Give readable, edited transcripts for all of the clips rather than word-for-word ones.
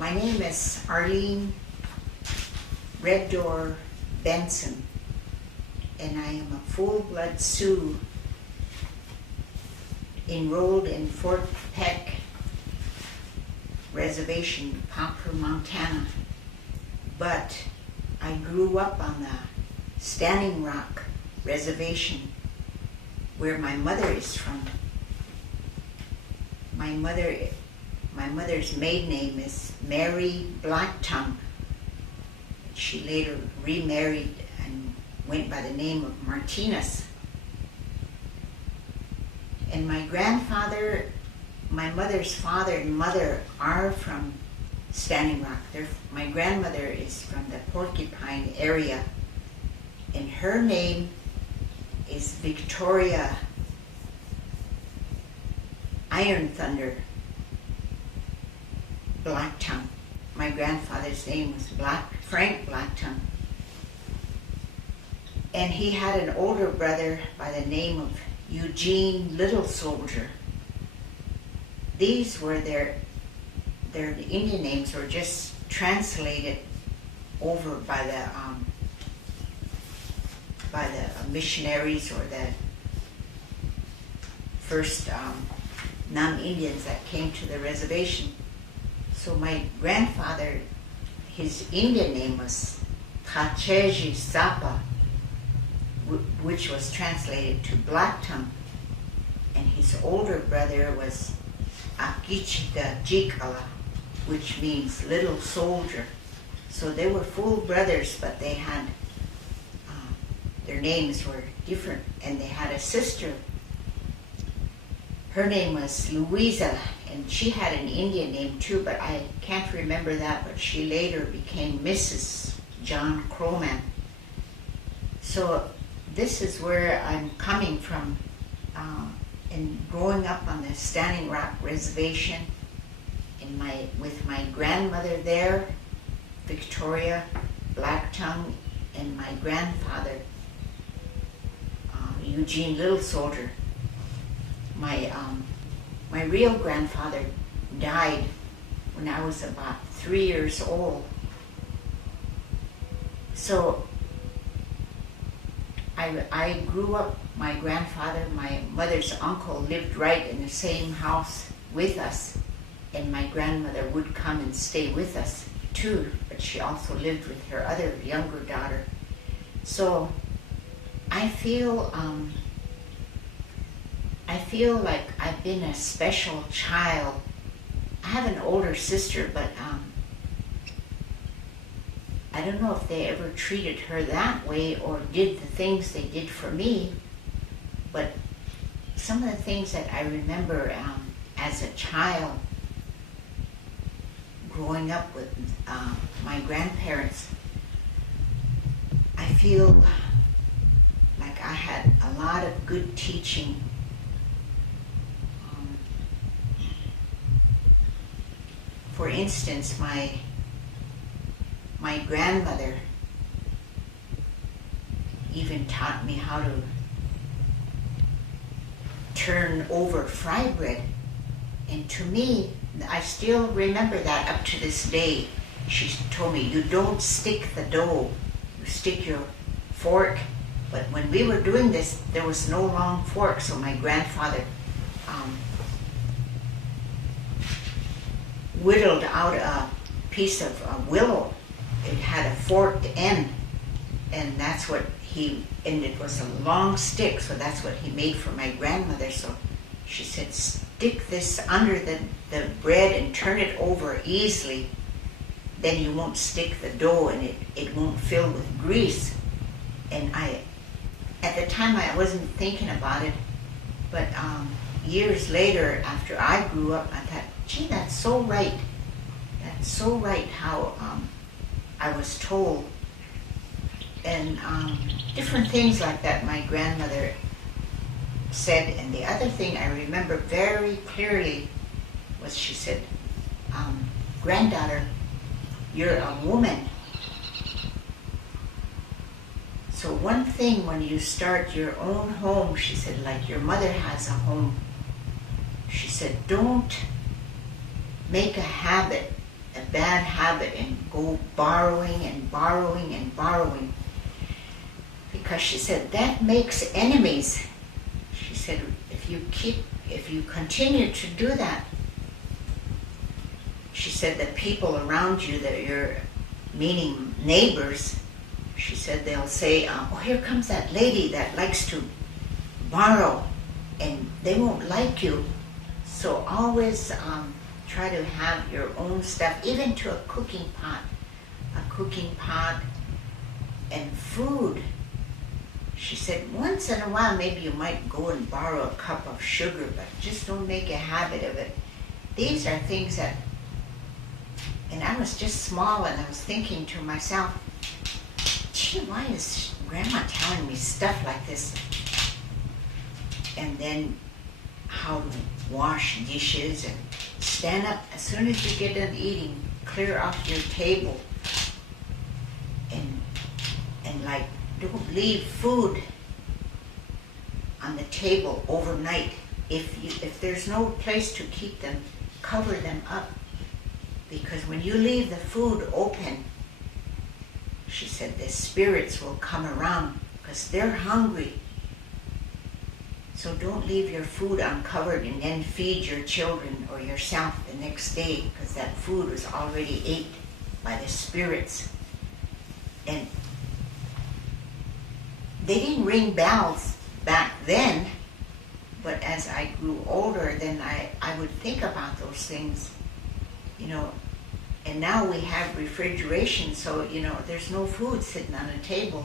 My name is Arlene Red Door Benson, and I am a full-blood Sioux enrolled in Fort Peck Reservation, Poplar, Montana. But I grew up on the Standing Rock Reservation, where my mother is from. My mother's maiden name is Mary Blacktongue. She later remarried and went by the name of Martinez. And my grandfather, my mother's father and mother are from Standing Rock. My grandmother is from the Porcupine area, and her name is Victoria Iron Thunder Blacktongue. My grandfather's name was Frank Blacktongue. And he had an older brother by the name of Eugene Little Soldier. These were their Indian names were just translated over by the missionaries or the first non-Indians that came to the reservation. So my grandfather, his Indian name was Kacheji Sapa, which was translated to Blacktongue, and his older brother was Akichika Jikala, which means little soldier. So they were full brothers, but they had their names were different, and they had a sister. Her name was Louisa, and she had an Indian name too, but I can't remember that, but she later became Mrs. John Crowman. So this is where I'm coming from, and growing up on the Standing Rock Reservation with my grandmother there, Victoria Blacktongue, and my grandfather, Eugene Little Soldier. My real grandfather died when I was about 3 years old. So I grew up, my grandfather, my mother's uncle lived right in the same house with us, and my grandmother would come and stay with us too, but she also lived with her other younger daughter. So I feel like I've been a special child. I have an older sister, but I don't know if they ever treated her that way or did the things they did for me, but some of the things that I remember as a child growing up with my grandparents, I feel like I had a lot of good teaching. For instance, my grandmother even taught me how to turn over fry bread. And to me, I still remember that up to this day. She told me, you don't stick the dough, you stick your fork. But when we were doing this, there was no long fork, so my grandfather whittled out a piece of willow. It had a forked end, and that's what and it was a long stick, so that's what he made for my grandmother. So she said, stick this under the bread and turn it over easily, then you won't stick the dough and it won't fill with grease. And at the time I wasn't thinking about it, but years later, after I grew up, I thought, gee, that's so right. That's so right how I was told. And different things like that my grandmother said. And the other thing I remember very clearly was she said, granddaughter, you're a woman. So one thing when you start your own home, she said, like your mother has a home, she said, don't make a habit a bad habit and go borrowing and borrowing and borrowing. Because she said, that makes enemies. She said, if you continue to do that, she said, the people around you that you're, meaning neighbors, she said, they'll say, oh, here comes that lady that likes to borrow, and they won't like you. So always try to have your own stuff, even to a cooking pot and food. She said, once in a while, maybe you might go and borrow a cup of sugar, but just don't make a habit of it. These are things that, and I was just small, and I was thinking to myself, gee, why is Grandma telling me stuff like this? And then how to wash dishes and stand up as soon as you get done eating, clear off your table, and like, don't leave food on the table overnight. If there's no place to keep them, cover them up. Because when you leave the food open, she said, the spirits will come around because they're hungry. So don't leave your food uncovered and then feed your children or yourself the next day, because that food was already ate by the spirits. And they didn't ring bells back then, but as I grew older, then I would think about those things, you know. And now we have refrigeration, so, you know, there's no food sitting on a table.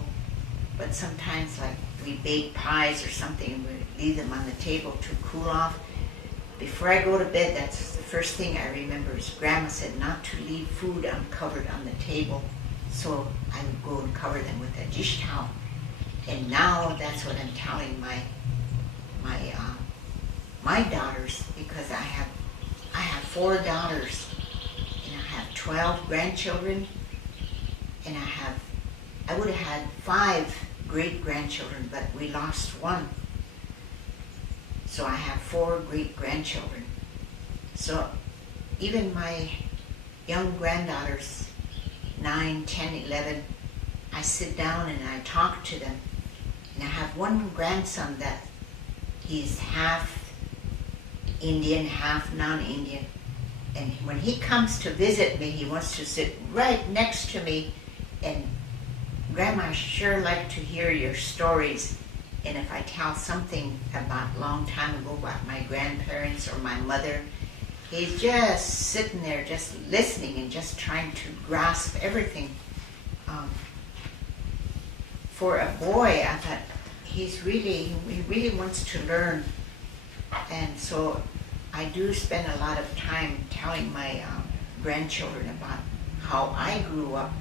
But sometimes, like, we bake pies or something, and we leave them on the table to cool off. Before I go to bed, that's the first thing I remember is Grandma said not to leave food uncovered on the table. So I would go and cover them with a dish towel. And now that's what I'm telling my daughters, because I have 4 daughters, and I have 12 grandchildren, and I would have had 5 great-grandchildren, but we lost 1. So I have 4 great-grandchildren. So even my young granddaughters, 9, 10, 11, I sit down and I talk to them. And I have one grandson that he's half Indian, half non-Indian. And when he comes to visit me, he wants to sit right next to me. And Grandma, I sure like to hear your stories. And if I tell something about a long time ago about my grandparents or my mother, he's just sitting there, just listening and just trying to grasp everything. For a boy, I thought he really wants to learn. And so I do spend a lot of time telling my grandchildren about how I grew up.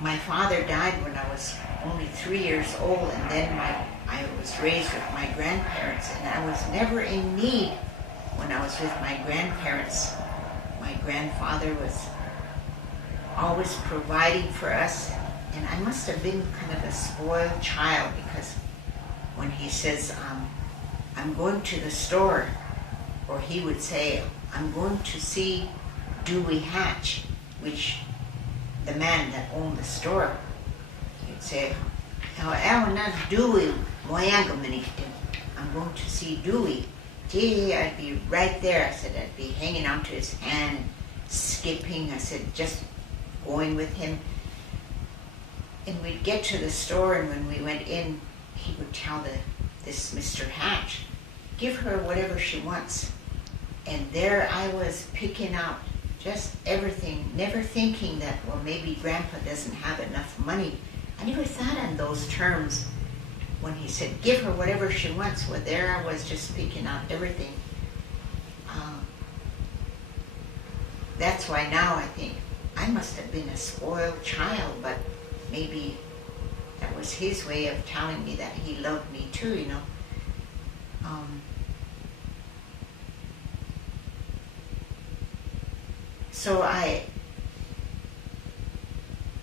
My father died when I was only 3 years old, and then I was raised with my grandparents, and I was never in need when I was with my grandparents. My grandfather was always providing for us, and I must have been kind of a spoiled child, because when he says, I'm going to the store, or he would say, I'm going to see Dewey Hatch, which the man that owned the store, he'd say, I'm going to see Dewey. Gee, I'd be right there. I said, I'd be hanging onto his hand and skipping. I said, just going with him. And we'd get to the store, and when we went in, he would tell this Mr. Hatch, give her whatever she wants. And there I was picking out just everything, never thinking that, well, maybe Grandpa doesn't have enough money. I never thought in those terms when he said, give her whatever she wants. Well, there I was just picking out everything. That's why now I think I must have been a spoiled child, but maybe that was his way of telling me that he loved me too, you know. So I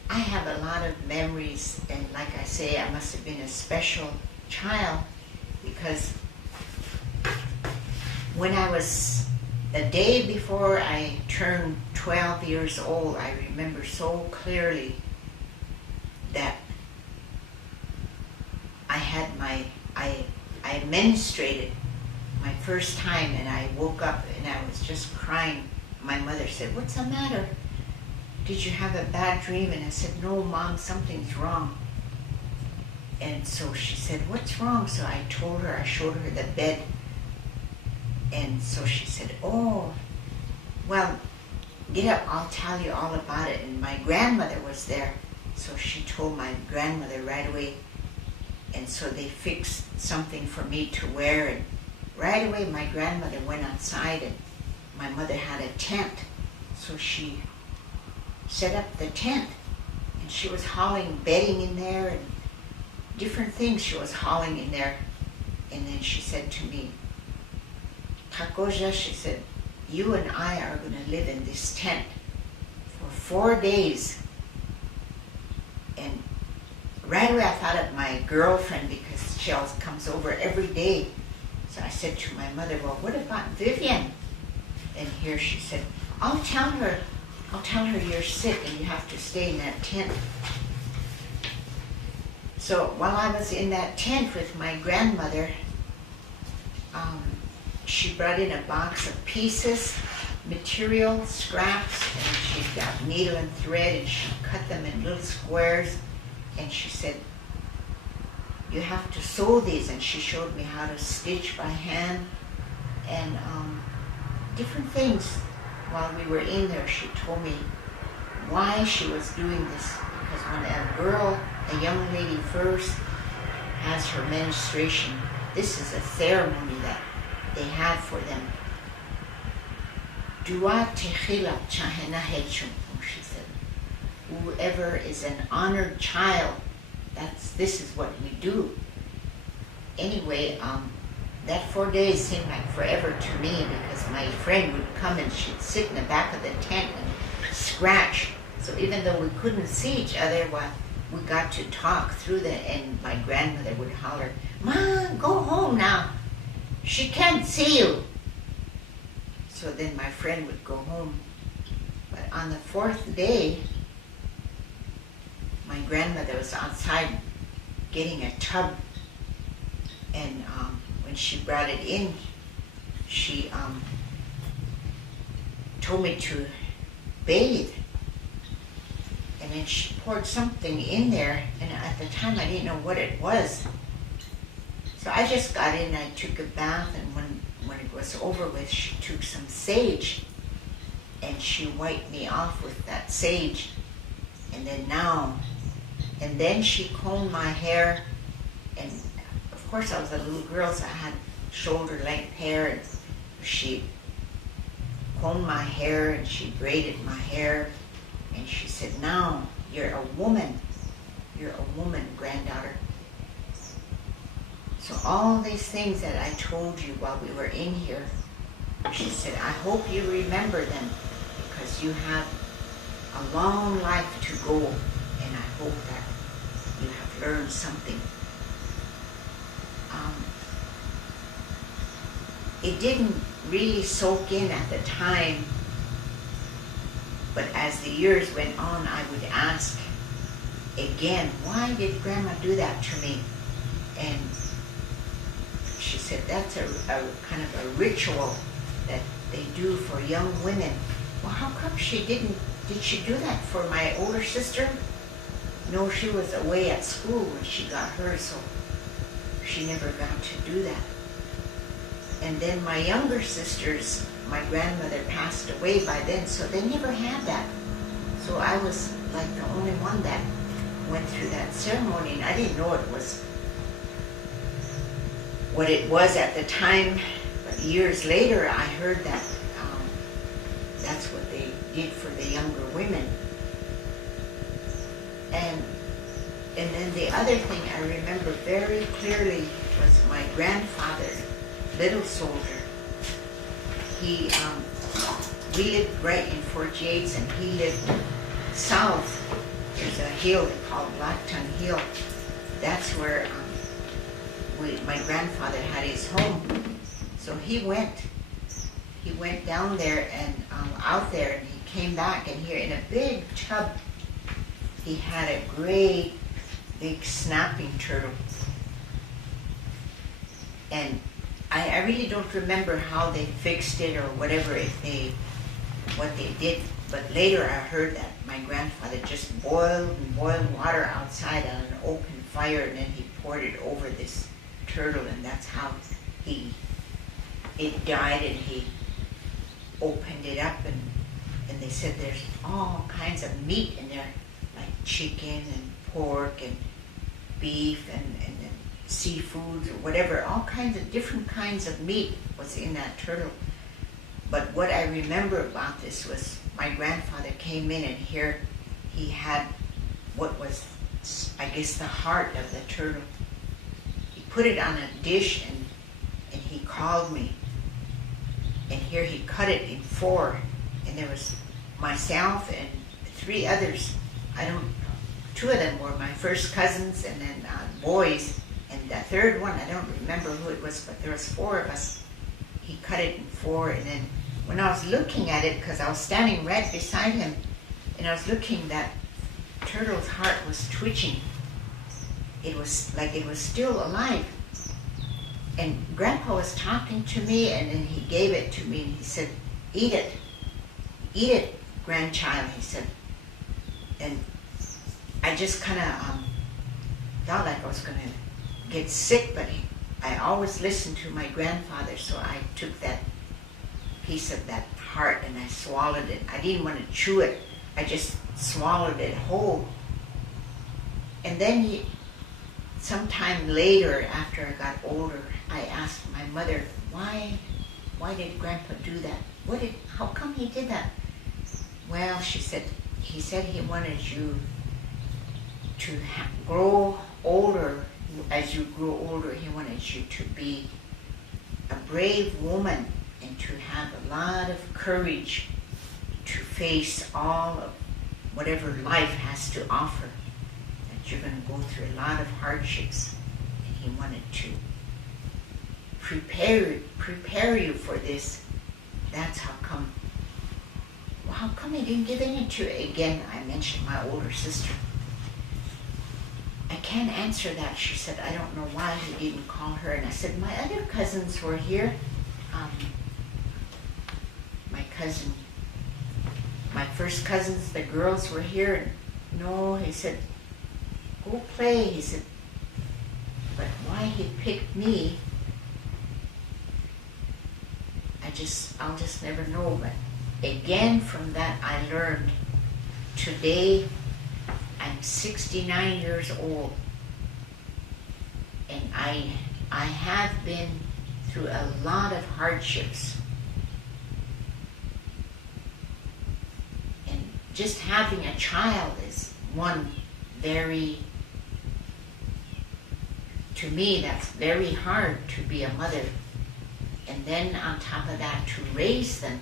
have a lot of memories, and like I say, I must have been a special child, because when I was the day before I turned 12 years old, I remember so clearly that I menstruated my first time, and I woke up and I was just crying. My mother said, "What's the matter? Did you have a bad dream?" And I said, "No, Mom, something's wrong." And so she said, "What's wrong?" So I told her, I showed her the bed. And so she said, "Oh, well, get up, I'll tell you all about it." And my grandmother was there. So she told my grandmother right away. And so they fixed something for me to wear. And right away my grandmother went outside, and my mother had a tent. So she set up the tent, and she was hauling bedding in there and different things she was hauling in there. And then she said to me, "Takoja," she said, "you and I are going to live in this tent for 4 days." And right away I thought of my girlfriend, because she always comes over every day. So I said to my mother, "Well, what about Vivian?" And here she said, I'll tell her you're sick and you have to stay in that tent." So while I was in that tent with my grandmother, she brought in a box of pieces, material, scraps, and she got needle and thread, and she cut them in little squares, and she said, "You have to sew these," and she showed me how to stitch by hand and different things. While we were in there, she told me why she was doing this, because when a young lady first has her menstruation, this is a ceremony that they had for them. "Dua tehila chahena hechum," she said. Whoever is an honored child, this is what we do. Anyway, that 4 days seemed like forever to me, because my friend would come and she'd sit in the back of the tent and scratch. So even though we couldn't see each other, we got to talk through and my grandmother would holler, "Mom, go home now. She can't see you." So then my friend would go home. But on the 4th day, my grandmother was outside getting a tub, and when she brought it in, she told me to bathe. And then she poured something in there, and at the time I didn't know what it was. So I just got in and I took a bath, and when it was over with, she took some sage and she wiped me off with that sage. And then she combed my hair, and of course I was a little girl, so I had shoulder length hair, and she combed my hair and she braided my hair, and she said, "Now you're a woman, granddaughter." So all these things that I told you while we were in here, she said, "I hope you remember them, because you have a long life to go, and I hope that you have learned something." It didn't really soak in at the time, but as the years went on, I would ask again, "Why did Grandma do that to me?" And she said, "That's a kind of a ritual that they do for young women." "Well, how come did she do that for my older sister?" "No, she was away at school when she got hers, so she never got to do that." And then my younger sisters, my grandmother passed away by then, so they never had that. So I was like the only one that went through that ceremony, and I didn't know it was what it was at the time. But years later, I heard that that's what they did for the younger women. And then the other thing I remember very clearly was my grandfather, little soldier. We lived right in Fort Yates, and he lived south. There's a hill they call Blackton Hill. That's where my grandfather had his home. So he went, he went down there and out there, and he came back, and here in a big tub, he had a great big snapping turtle. And I really don't remember how they fixed it or whatever, what they did. But later I heard that my grandfather just boiled water outside on an open fire, and then he poured it over this turtle, and that's how it died. And he opened it up, and they said there's all kinds of meat in there, like chicken and pork and beef and seafoods or whatever, all kinds of different kinds of meat was in that turtle. But what I remember about this was my grandfather came in, and here he had what was, I guess, the heart of the turtle. He put it on a dish, and he called me. And here he cut it in 4, and there was myself and 3 others. 2 of them were my first cousins, and then boys. And the third one, I don't remember who it was, but there was 4 of us. He cut it in 4, and then when I was looking at it, because I was standing right beside him, and I was looking, that turtle's heart was twitching. It was like it was still alive. And Grandpa was talking to me, and then he gave it to me, and he said, eat it, grandchild, he said. And I just kind of felt like I was going to get sick, but I always listened to my grandfather, so I took that piece of that heart and I swallowed it. I didn't want to chew it. I just swallowed it whole. And then sometime later, after I got older, I asked my mother, why did Grandpa do that? How come he did that? Well, she said, he said he wanted you to grow older. As you grow older, he wanted you to be a brave woman and to have a lot of courage to face all of whatever life has to offer. That you're going to go through a lot of hardships, and he wanted to prepare you for this. That's how come. Well, how come he didn't give in to it? Again, I mentioned my older sister. I can't answer that, she said. I don't know why he didn't call her. And I said, my other cousins were here. My first cousins, the girls were here. And no, he said, go play. He said, but why he picked me, I'll just never know. But again, from that I learned, today I'm 69 years old, and I have been through a lot of hardships. And just having a child is one to me, that's very hard to be a mother. And then on top of that, to raise them.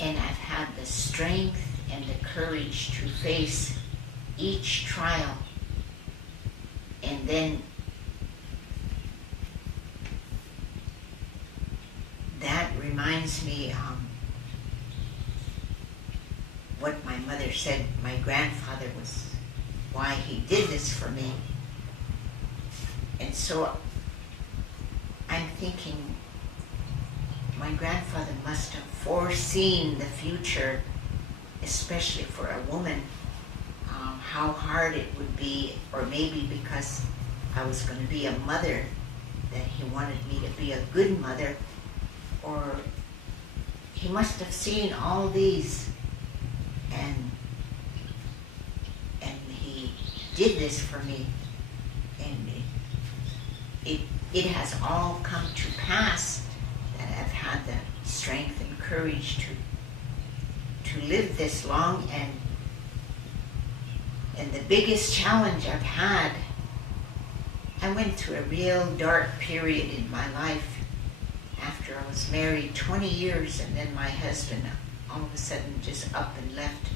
And I've had the strength and the courage to face each trial. And then that reminds me what my mother said my grandfather was, why he did this for me. And so I'm thinking my grandfather must have foreseen the future, especially for a woman, how hard it would be, or maybe because I was going to be a mother, that he wanted me to be a good mother, or he must have seen all these, and he did this for me, and it has all come to pass that I've had the strength and courage to live this long. And the biggest challenge I've had, I went through a real dark period in my life after I was married 20 years, and then my husband all of a sudden just up and left.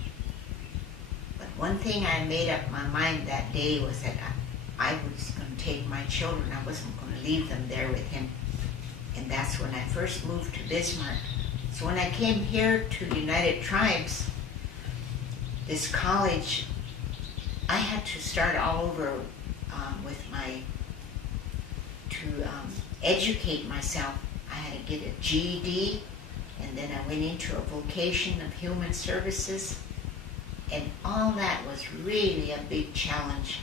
But one thing I made up my mind that day was that I was going to take my children. I wasn't going to leave them there with him. And that's when I first moved to Bismarck. So when I came here to United Tribes, this college, I had to start all over to educate myself. I had to get a GED, and then I went into a vocation of human services, and all that was really a big challenge.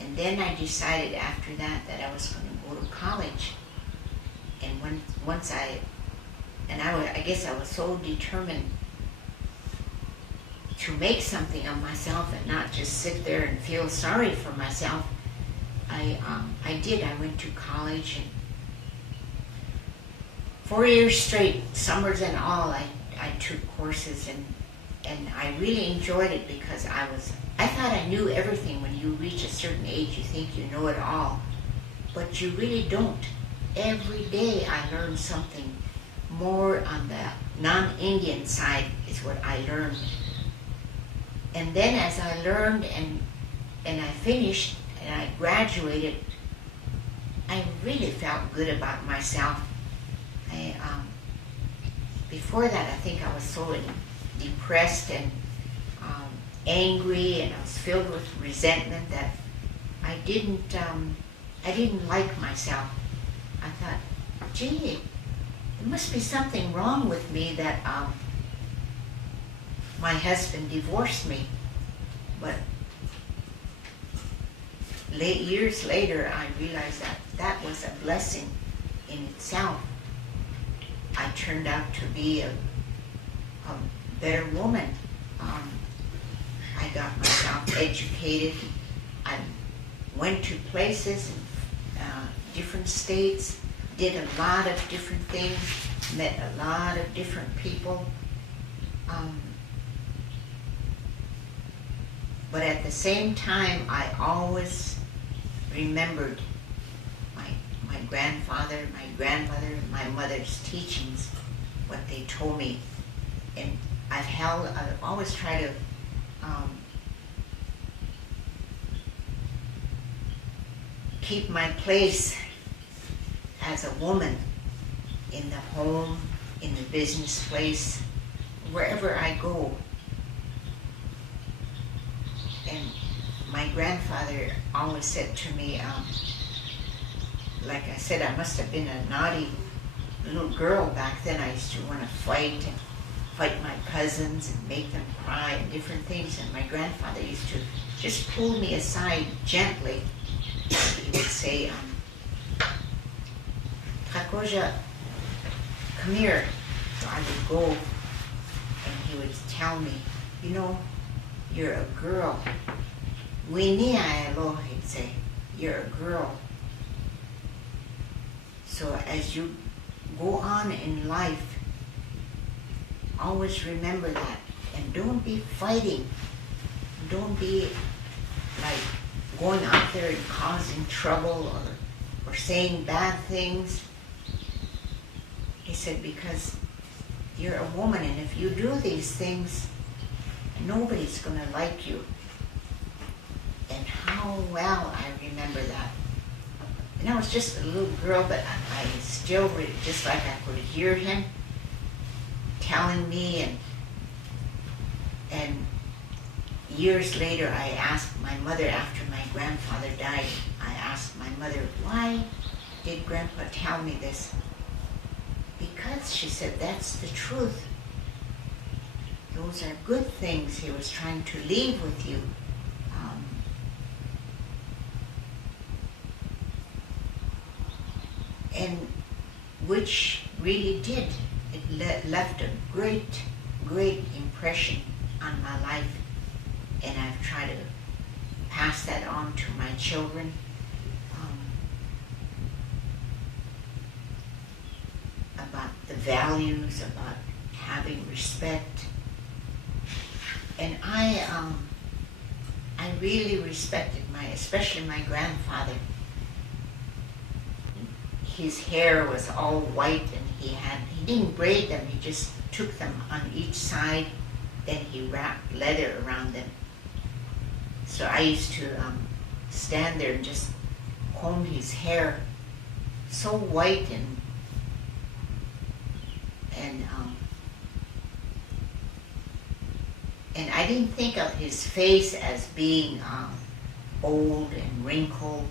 And then I decided after that I was going to go to college. And I guess I was so determined to make something of myself and not just sit there and feel sorry for myself. I did. I went to college, and 4 years straight, summers and all, I took courses, and I really enjoyed it because I thought I knew everything. When you reach a certain age, you think you know it all, but you really don't. Every day I learned something more on the non-Indian side is what I learned. And then as I learned and I finished and I graduated, I really felt good about myself. Before that, I think I was so depressed and angry, and I was filled with resentment that I didn't like myself. I thought, gee, there must be something wrong with me that my husband divorced me. But years later, I realized that was a blessing in itself. I turned out to be a better woman. I got myself educated. I went to places in different states, did a lot of different things, met a lot of different people. But at the same time, I always remembered my grandfather, my grandmother, my mother's teachings, what they told me. And I've always tried to keep my place as a woman in the home, in the business place, wherever I go. And my grandfather always said to me, like I said, I must have been a naughty little girl back then. I used to want to fight my cousins and make them cry and different things. And my grandfather used to just pull me aside gently. He would say, Takoja, come here. So I would go, and he would tell me, you know, you're a girl. Winiaelo, he'd say, you're a girl. So as you go on in life, always remember that. And don't be fighting. Don't be like going out there and causing trouble or saying bad things. He said, because you're a woman, and if you do these things, nobody's going to like you. And how well I remember that. And I was just a little girl, but I still, just like I could hear him telling me, and years later I asked my mother, after my grandfather died, I asked my mother, why did Grandpa tell me this? Because, she said, that's the truth. Those are good things he was trying to leave with you. And which really did. It left a great, great impression on my life. And I've tried to pass that on to my children. About the values, about having respect. And I really respected especially my grandfather. His hair was all white, and he didn't braid them, he just took them on each side, then he wrapped leather around them. So I used to stand there and just comb his hair, so white and And I didn't think of his face as being old and wrinkled.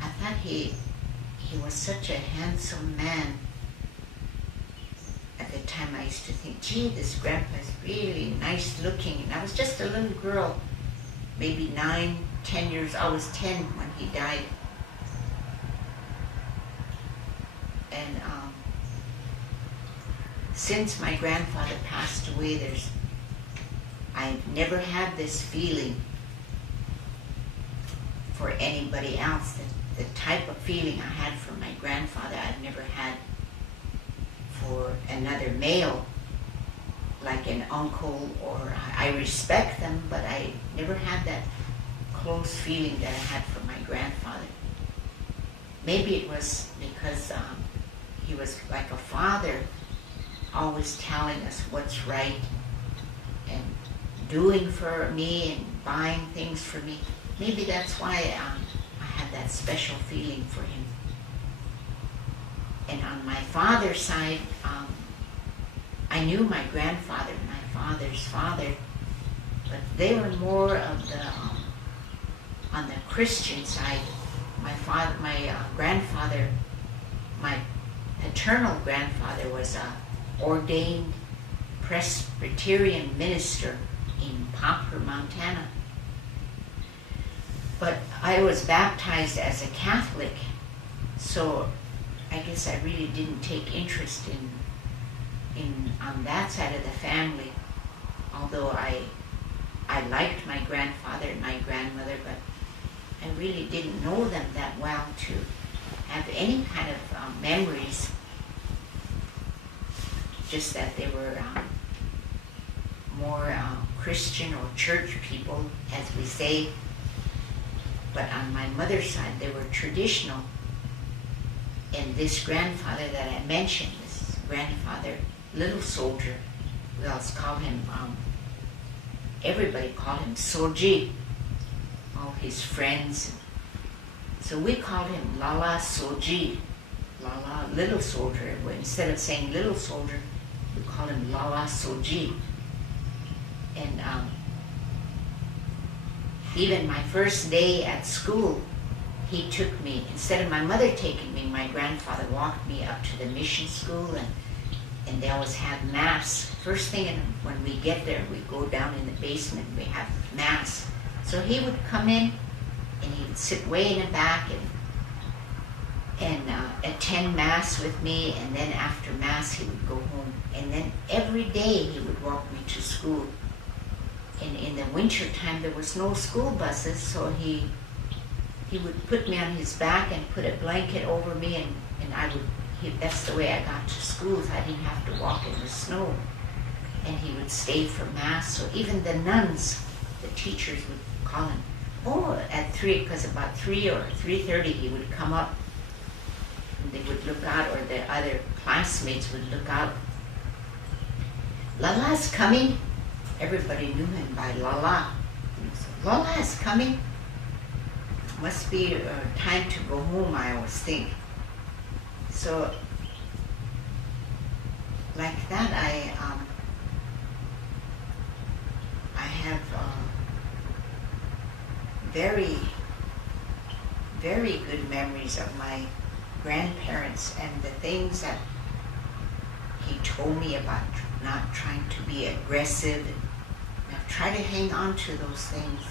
I thought he was such a handsome man. At the time I used to think, gee, this grandpa's really nice looking. And I was just a little girl, maybe 9, 10 years. I was 10 when he died. And since my grandfather passed away, I've never had this feeling for anybody else. The type of feeling I had for my grandfather, I've never had for another male, like an uncle, or I respect them, but I never had that close feeling that I had for my grandfather. Maybe it was because he was like a father, always telling us what's right and doing for me and buying things for me. Maybe that's why I had that special feeling for him. And on my father's side, I knew my grandfather, my father's father, but they were more of the on the Christian side. My grandfather, my paternal grandfather, was a ordained Presbyterian minister in Poplar, Montana. But I was baptized as a Catholic, so I guess I really didn't take interest in on that side of the family. Although I liked my grandfather and my grandmother, but I really didn't know them that well to have any kind of memories. Just that they were more Christian or church people, as we say. But on my mother's side, they were traditional. And this grandfather that I mentioned, this grandfather, Little Soldier, we also called him, everybody called him Soji, all his friends. So we called him Lala Soji, Lala Little Soldier. Instead of saying Little Soldier, we called him Lala Soji. And even my first day at school, he took me, instead of my mother taking me, my grandfather walked me up to the mission school, and they always have mass. First thing when we get there, we go down in the basement, we have mass. So he would come in, and he would sit way in the back and attend mass with me, and then after mass he would go home. And then every day he would walk me to school. And in the winter time there was no school buses, so he would put me on his back and put a blanket over me, and that's the way I got to school. So I didn't have to walk in the snow. And he would stay for mass. So even the nuns, the teachers would call him, at 3, because about 3 or 3:30 he would come up, and they would look out, or the other classmates would look out. Lala's coming. Everybody knew him by Lala. Lala's coming. Must be time to go home, I always think. So, like that, I have very, very good memories of my grandparents and the things that he told me about not trying to be aggressive. And I've tried to hang on to those things,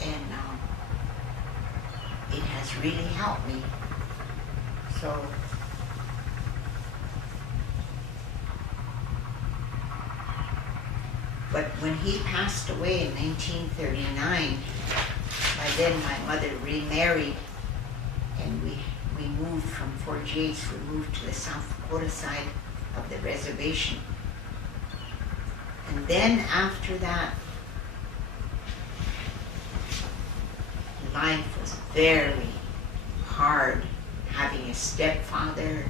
and it has really helped me. So but when he passed away in 1939, by then my mother remarried, and we moved from Fort Yates. We moved to the South Dakota side of the reservation. And then after that, life was very hard, having a stepfather.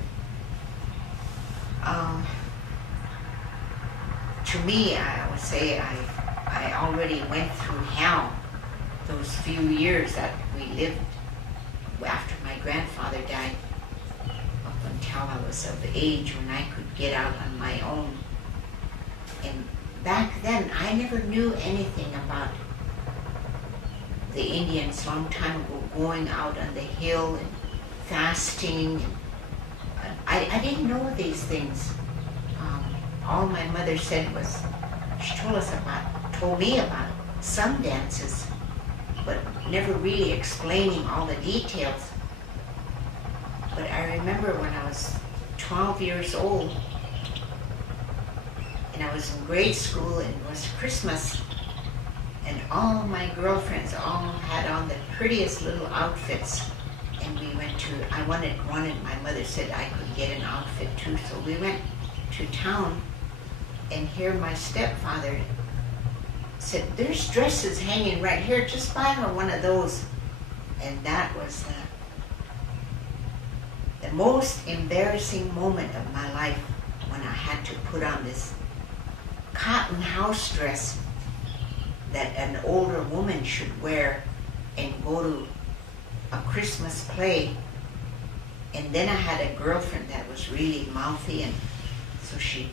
To me, I would say I already went through hell those few years that we lived after my grandfather died up until I was of age when I could get out on my own. And back then, I never knew anything about the Indians long time ago going out on the hill and fasting. I didn't know these things. All my mother said was, she told me about some dances, but never really explaining all the details. But I remember when I was 12 years old, and I was in grade school, and it was Christmas, and all my girlfriends all had on the prettiest little outfits, and we went to, I wanted one, and my mother said I could get an outfit too, so we went to town, and here my stepfather said, there's dresses hanging right here, just buy her one of those. And that was the most embarrassing moment of my life, when I had to put on this cotton house dress that an older woman should wear and go to a Christmas play. And then I had a girlfriend that was really mouthy, and so she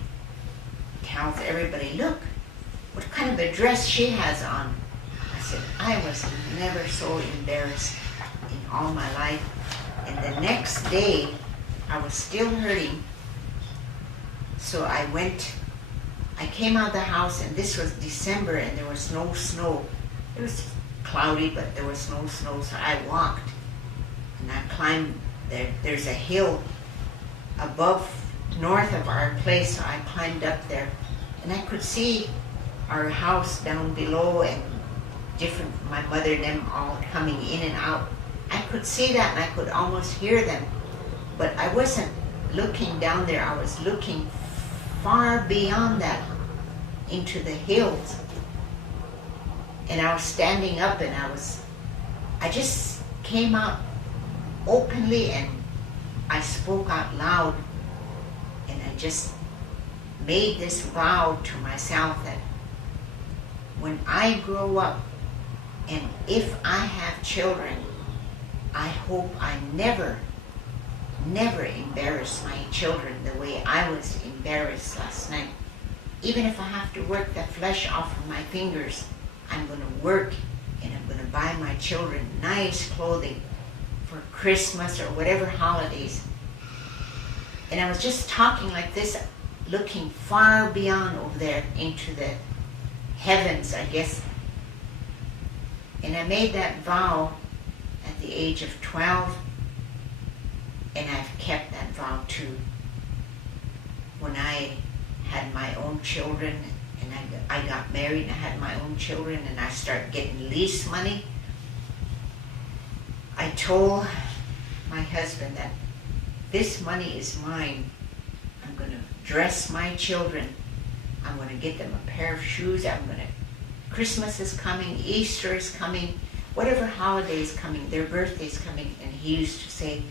tells everybody, look, what kind of a dress she has on. I said, I was never so embarrassed in all my life. And the next day, I was still hurting, so I came out of the house, and this was December, and there was no snow. It was cloudy, but there was no snow, so I walked, and I climbed, there's a hill north of our place, so I climbed up there, and I could see our house down below, and my mother and them all coming in and out. I could see that, and I could almost hear them, but I wasn't looking down there. I was looking far beyond that into the hills, and I was standing up, and I just came out openly, and I spoke out loud, and I just made this vow to myself that when I grow up, and if I have children, I hope I never embarrass my children the way I was embarrassed last night. Even if I have to work the flesh off of my fingers, I'm going to work, and I'm going to buy my children nice clothing for Christmas or whatever holidays. And I was just talking like this, looking far beyond over there into the heavens, I guess. And I made that vow at the age of 12, and I've kept that vow too. When I had my own children, and I got married and I had my own children, and I started getting lease money, I told my husband that this money is mine. I'm going to dress my children. I'm going to get them a pair of shoes. Christmas is coming, Easter is coming, whatever holiday is coming, their birthday is coming. And he used to say,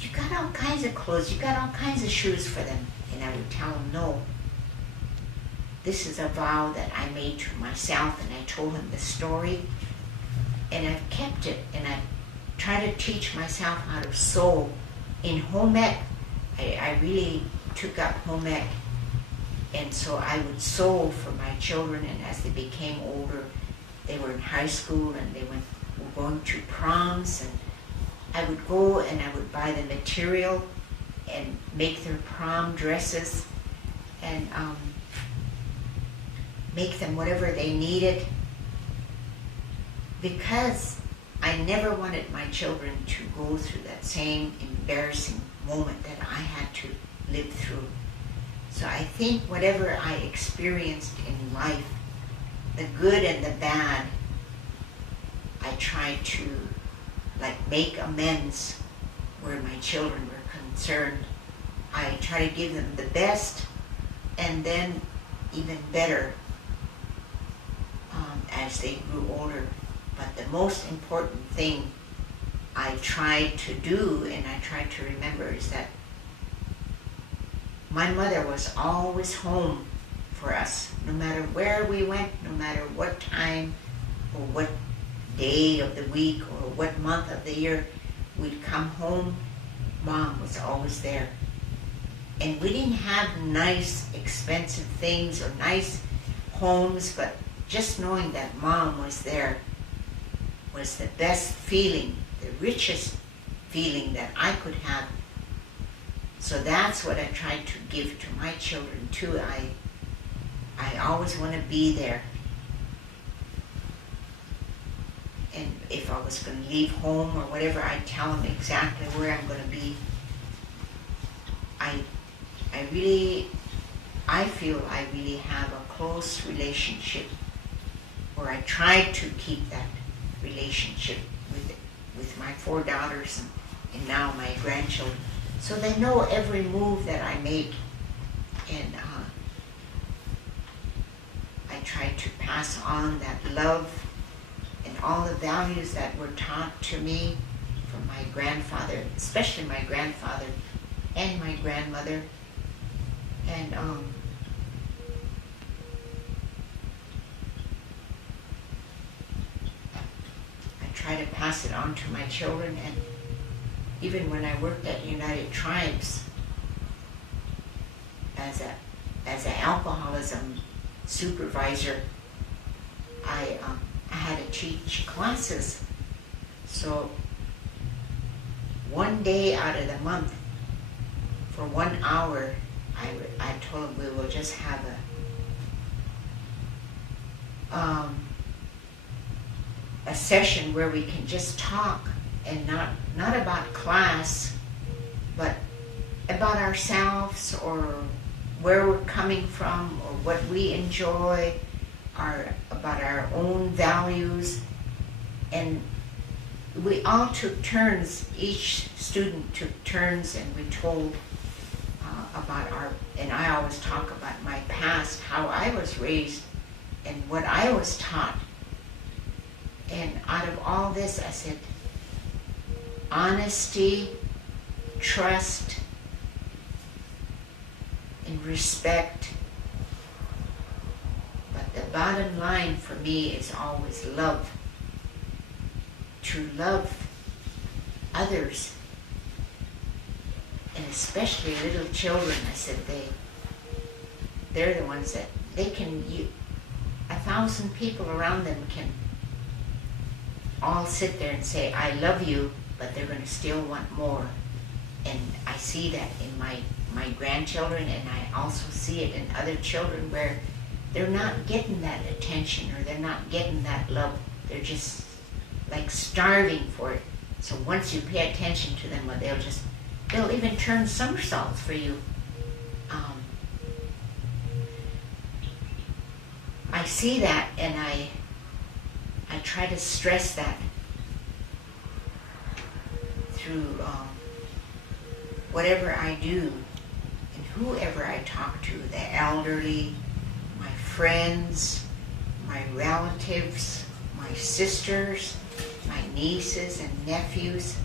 you got all kinds of clothes, you got all kinds of shoes for them. And I would tell him, no. This is a vow that I made to myself, and I told him the story, and I've kept it, and I've tried to teach myself how to sew. In home ec, I really took up home ec, and so I would sew for my children, and as they became older, they were in high school, and they were going to proms, and I would go and I would buy the material and make their prom dresses, and make them whatever they needed, because I never wanted my children to go through that same embarrassing moment that I had to live through. So I think whatever I experienced in life, the good and the bad, I tried to make amends where my children were concerned. I try to give them the best, and then even better as they grew older. But the most important thing I tried to do, and I tried to remember, is that my mother was always home for us, no matter where we went, no matter what time or what day of the week or what month of the year we'd come home. Mom was always there. And we didn't have nice, expensive things or nice homes, but just knowing that Mom was there was the best feeling, the richest feeling that I could have. So that's what I tried to give to my children too. I always want to be there. And if I was going to leave home or whatever, I'd tell them exactly where I'm going to be. I feel I really have a close relationship, or I try to keep that relationship with my 4 daughters and now my grandchildren. So they know every move that I make, and I try to pass on that love and all the values that were taught to me from my grandfather, especially my grandfather and my grandmother. And I try to pass it on to my children. And even when I worked at United Tribes as an alcoholism supervisor, I had to teach classes. So one day out of the month, for 1 hour, I told them we will just have a session where we can just talk, and not about class, but about ourselves, or where we're coming from, or what we enjoy, about our own values. And we all took turns, each student took turns, and we told about and I always talk about my past, how I was raised and what I was taught. And out of all this, I said, honesty, trust, and respect. But the bottom line for me is always love. To love others, and especially little children. I said they're the ones that they can, 1,000 people around them can all sit there and say, I love you, but they're going to still want more. And I see that in my grandchildren, and I also see it in other children where they're not getting that attention, or they're not getting that love. They're just like starving for it. So once you pay attention to them, they'll even turn somersaults for you. I see that, and I try to stress that through whatever I do and whoever I talk to, the elderly, my friends, my relatives, my sisters, my nieces and nephews.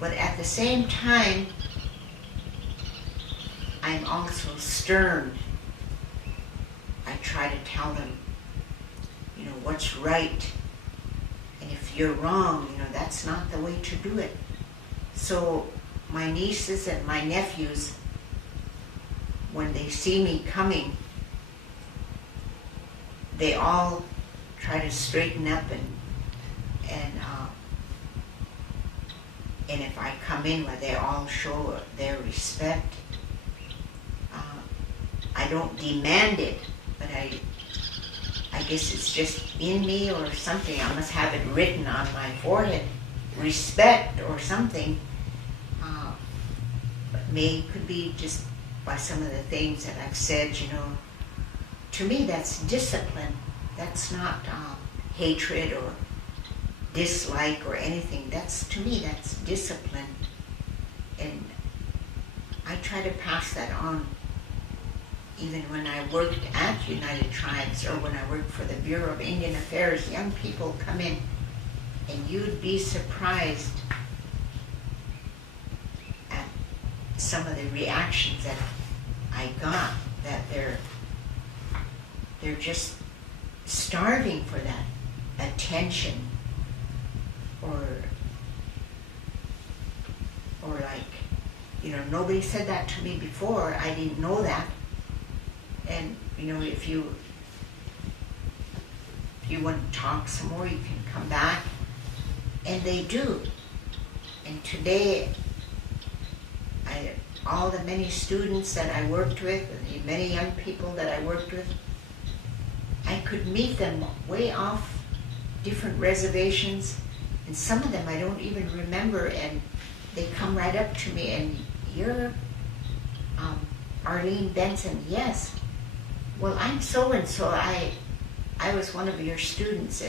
But at the same time, I'm also stern. I try to tell them, what's right. And if you're wrong, that's not the way to do it. So my nieces and my nephews, when they see me coming, they all try to straighten up, and if I come in where they all show their respect. I don't demand it, but I guess it's just in me or something. I must have it written on my forehead, respect or something. But could be just by some of the things that I've said, To me, that's discipline. That's not hatred or dislike or anything. To me, that's discipline. And I try to pass that on. Even when I worked at United Tribes, or when I worked for the Bureau of Indian Affairs, young people come in, and you'd be surprised at some of the reactions that I got, that they're just starving for that attention, or like, nobody said that to me before. I didn't know that. And, if you want to talk some more, you can come back. And they do. And today, all the many students that I worked with, and the many young people that I worked with, I could meet them way off different reservations, and some of them I don't even remember, and they come right up to me, and you're Arlene Benson. Yes. Well, I'm so-and-so. I was one of your students,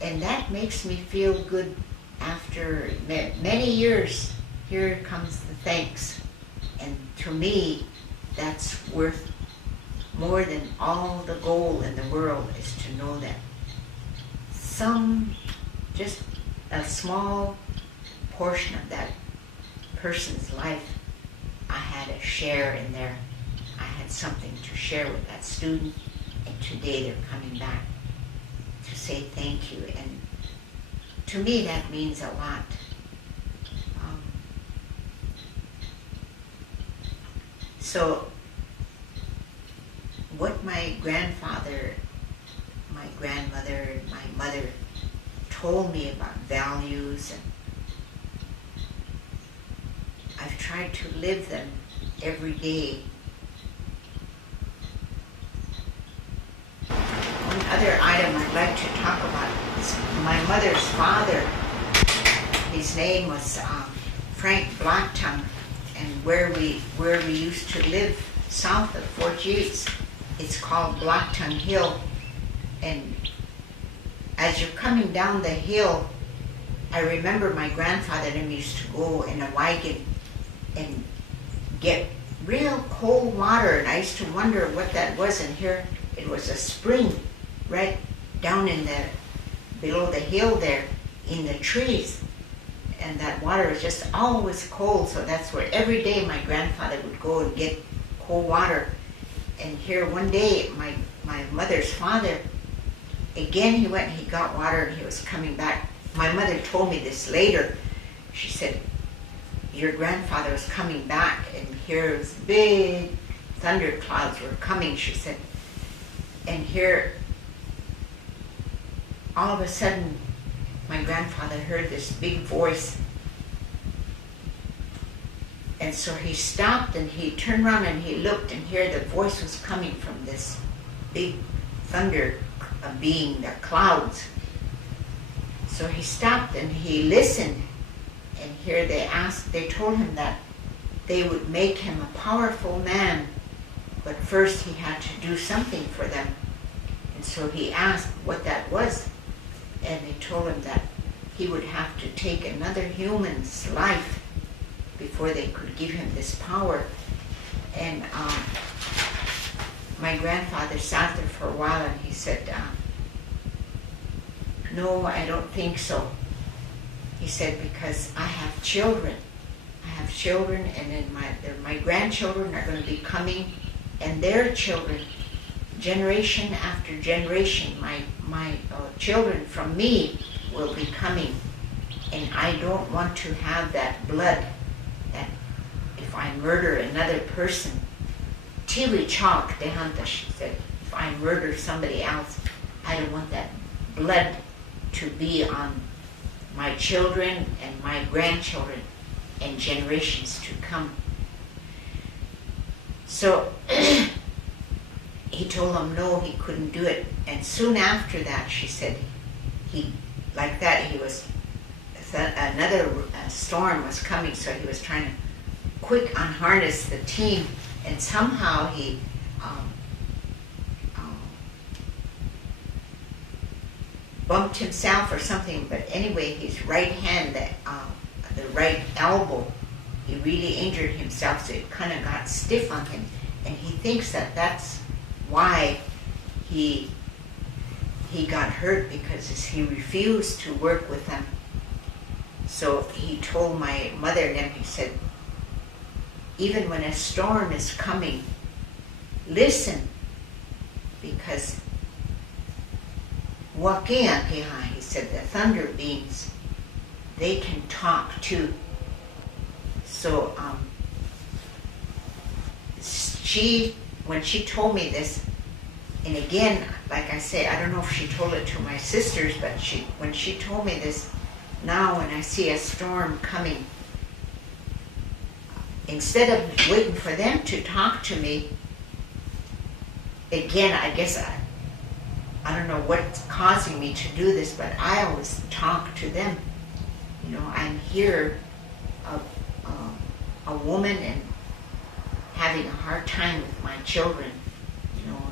and that makes me feel good. After many years, here comes the thanks. And to me, that's worth more than all the gold in the world, is to know that just a small portion of that person's life, I had a share in there. I had something to share with that student, and today they're coming back to say thank you. And to me, that means a lot. So what my grandfather, my grandmother, and my mother told me about values, and I've tried to live them every day. One other item I'd like to talk about is my mother's father. His name was Frank Blacktongue, and where we used to live south of Fort Yates, it's called Blacktongue Hill. And as you're coming down the hill, I remember my grandfather and him used to go in a wagon and get real cold water, and I used to wonder what that was. And here it was a spring right down below the hill there in the trees, and that water was just always cold. So that's where every day my grandfather would go and get cold water. And here one day my mother's father, again he went and he got water, and he was coming back. My mother told me this later. She said, your grandfather was coming back, and here was big thunderclouds were coming, she said. And here, all of a sudden, my grandfather heard this big voice. And so he stopped, and he turned around, and he looked, and here the voice was coming from this big thunder being, the clouds. So he stopped, and he listened. And here they told him that they would make him a powerful man, but first he had to do something for them. And so he asked what that was, and they told him that he would have to take another human's life before they could give him this power. And my grandfather sat there for a while, and he said, no, I don't think so. He said, because I have children. I have children, and then my grandchildren are going to be coming, and their children, generation after generation, my children from me will be coming. And I don't want to have that blood, that if I murder another person, Tiwi Chalk Dehanta, she said, if I murder somebody else, I don't want that blood to be on my children and my grandchildren and generations to come. So he told them no, he couldn't do it. And soon after that, she said, another storm was coming, so he was trying to quick unharness the team, and somehow he bumped himself or something, but anyway, his right hand, the right elbow, he really injured himself, so it kind of got stiff on him, and he thinks that that's why he got hurt, because he refused to work with them. So he told my mother and them, he said, even when a storm is coming, listen, because he said, the thunder beings, they can talk too. So when she told me this, and again, like I say, I don't know if she told it to my sisters, but when she told me this, now when I see a storm coming, instead of waiting for them to talk to me, again, I guess I don't know what's causing me to do this, but I always talk to them. You know, I'm here, a woman, and having a hard time with my children. You know,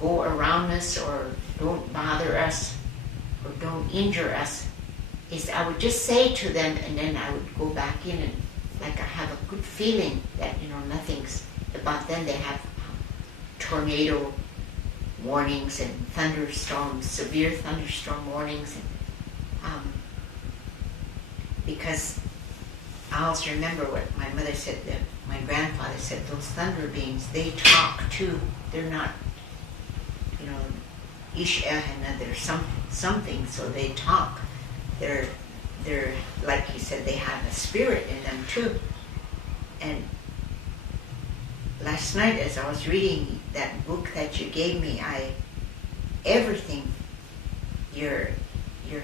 go around us or don't bother us or don't injure us. I would just say to them, and then I would go back in, and like I have a good feeling that, you know, nothing's about them. They have tornado warnings and thunderstorms, severe thunderstorm warnings, and because I also remember what my mother said, that my grandfather said, those thunder beings, they talk too. They're not, you know, ish'ahana, they're something, so they talk. They're like he said, they have a spirit in them too. And last night as I was reading that book that you gave me, everything, your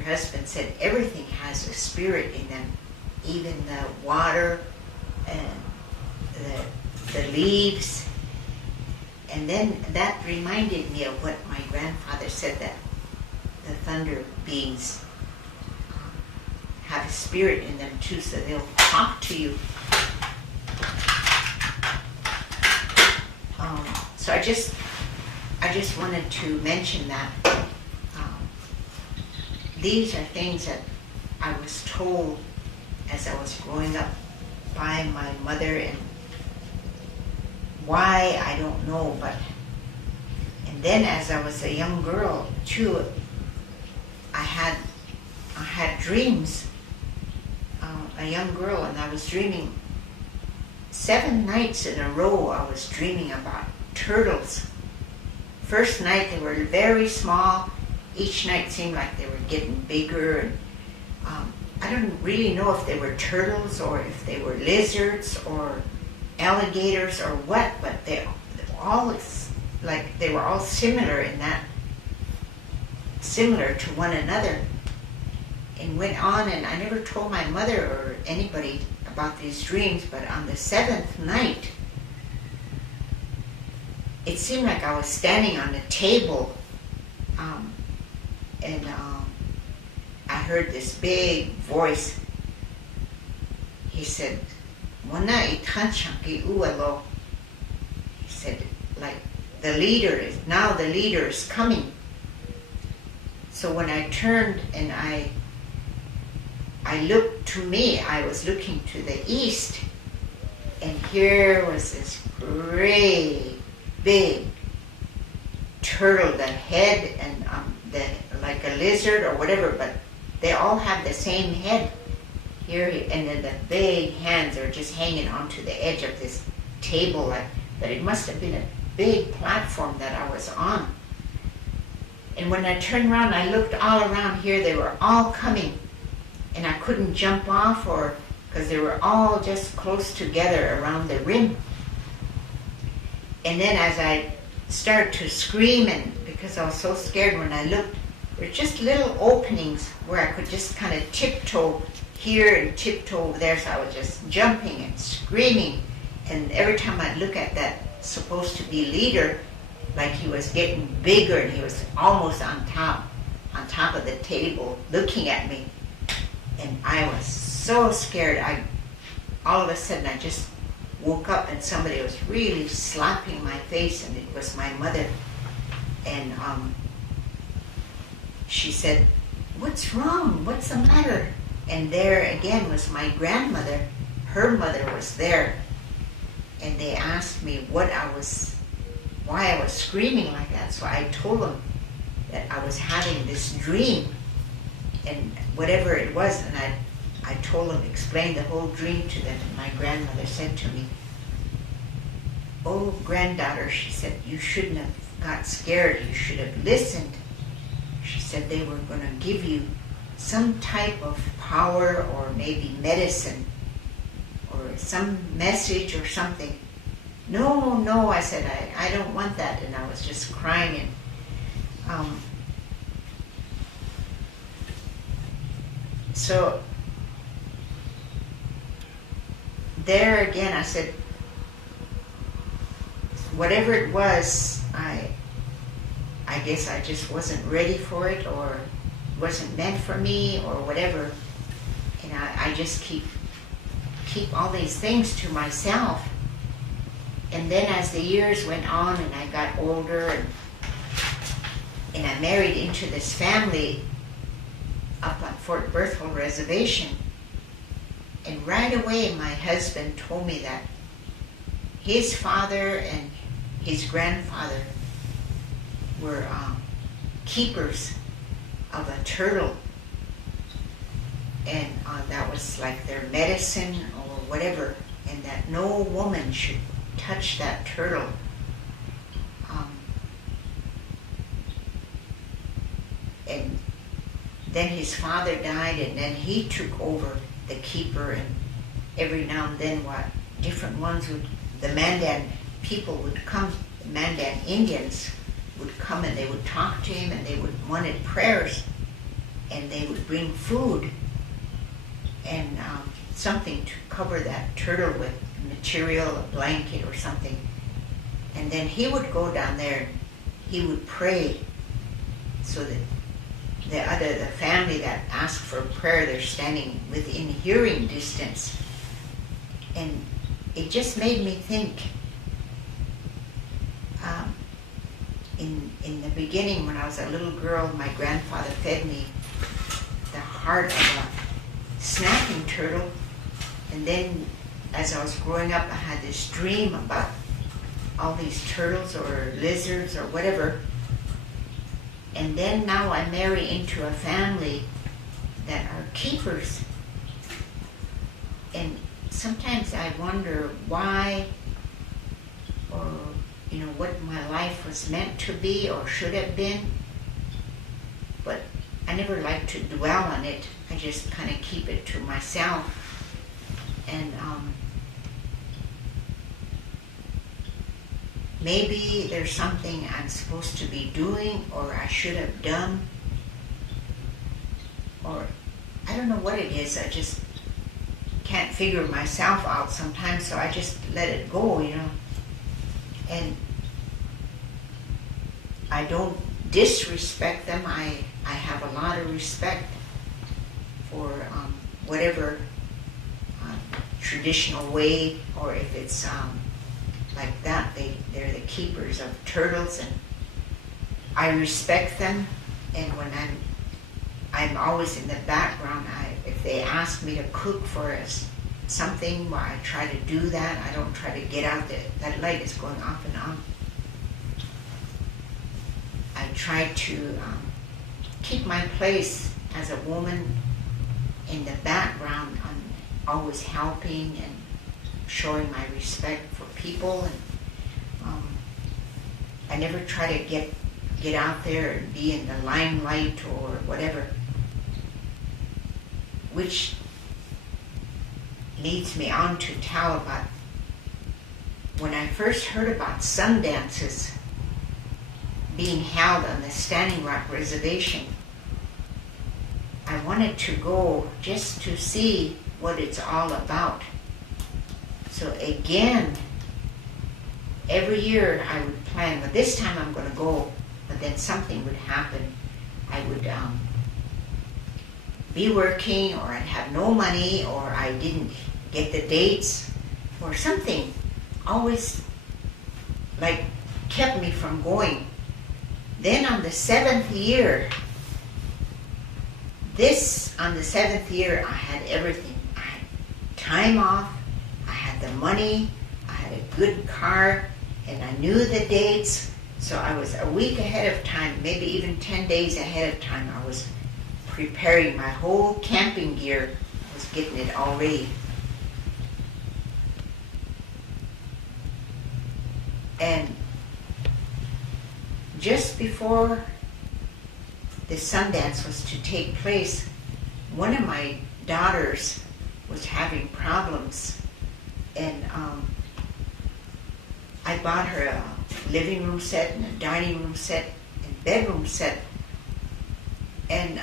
husband said, everything has a spirit in them, even the water and the leaves. And then that reminded me of what my grandfather said, that the thunder beings have a spirit in them too, so they'll talk to you. So I just wanted to mention that these are things that I was told as I was growing up by my mother, and why I don't know, and then as I was a young girl too, I had dreams. A young girl, and I was dreaming 7 nights in a row. I was dreaming about turtles. First night they were very small. Each night seemed like they were getting bigger. And I don't really know if they were turtles or if they were lizards or alligators or what, but they were all similar in that, similar to one another. And went on, and I never told my mother or anybody about these dreams, but on the 7th night, it seemed like I was standing on a table, and I heard this big voice. He said, "Wana itanchanki ualo." He said, like, the leader is coming. So when I turned and I looked to me, I was looking to the east, and here was this great big turtle, the head and like a lizard or whatever, but they all have the same head here, and then the big hands are just hanging onto the edge of this table, but it must have been a big platform that I was on. And when I turned around, I looked all around here, they were all coming, and I couldn't jump off, or because they were all just close together around the rim. And then as I started to scream, and because I was so scared, when I looked, there were just little openings where I could just kind of tiptoe here and tiptoe over there, so I was just jumping and screaming. And every time I'd look at that supposed to be leader, like he was getting bigger, and he was almost on top of the table looking at me. And I was so scared. All of a sudden I just woke up, and somebody was really slapping my face, and it was my mother. And she said, "What's wrong? What's the matter?" And there again was my grandmother. Her mother was there. And they asked me why I was screaming like that. So I told them that I was having this dream, and whatever it was, and I told them, explained the whole dream to them, and my grandmother said to me, "Oh, granddaughter," she said, "you shouldn't have got scared. You should have listened." She said they were going to give you some type of power or maybe medicine, some message or something. No, no, I said, I don't want that. And I was just crying. And so there again, I said, whatever it was, I guess I just wasn't ready for it, or wasn't meant for me, or whatever. And I just keep all these things to myself. And then as the years went on and I got older and I married into this family up on Fort Berthold Reservation, and right away my husband told me that his father and his grandfather were keepers of a turtle, and that was like their medicine or whatever, and that no woman should touch that turtle. And then his father died, and then he took over the keeper, and every now and then different ones the Mandan people would come, the Mandan Indians would come, and they would talk to him, and they wanted prayers, and they would bring food and something to cover that turtle with, material, a blanket or something. And then he would go down there, he would pray, so that the family that asked for prayer, they're standing within hearing distance. And it just made me think, in the beginning, when I was a little girl, my grandfather fed me the heart of a snapping turtle, and then as I was growing up, I had this dream about all these turtles or lizards or whatever. And then now I marry into a family that are keepers. And sometimes I wonder why, or what my life was meant to be or should have been. But I never like to dwell on it. I just kind of keep it to myself. And maybe there's something I'm supposed to be doing, or I should have done, or I don't know what it is. I just can't figure myself out sometimes, so I just let it go, And I don't disrespect them. I have a lot of respect for whatever traditional way, or if it's like that, they're the keepers of turtles, and I respect them. And when I'm always in the background, if they ask me to cook for us something, well, I try to do that. I don't try to get out there. That light is going off and on. I try to keep my place as a woman in the background. I'm always helping and showing my respect for people, and I never try to get out there and be in the limelight or whatever, which leads me on to tell about when I first heard about sun dances being held on the Standing Rock Reservation. I wanted to go just to see what it's all about. So again, every year I would plan, but this time I'm going to go, but then something would happen. I would be working, or I'd have no money, or I didn't get the dates, or something always kept me from going. Then on the seventh year, I had everything. I had time off, I had the money, I had a good car, and I knew the dates. So I was a week ahead of time, maybe even 10 days ahead of time. I was preparing my whole camping gear. I was getting it all ready. And just before the Sundance was to take place, one of my daughters was having problems And I bought her a living room set and a dining room set and bedroom set. And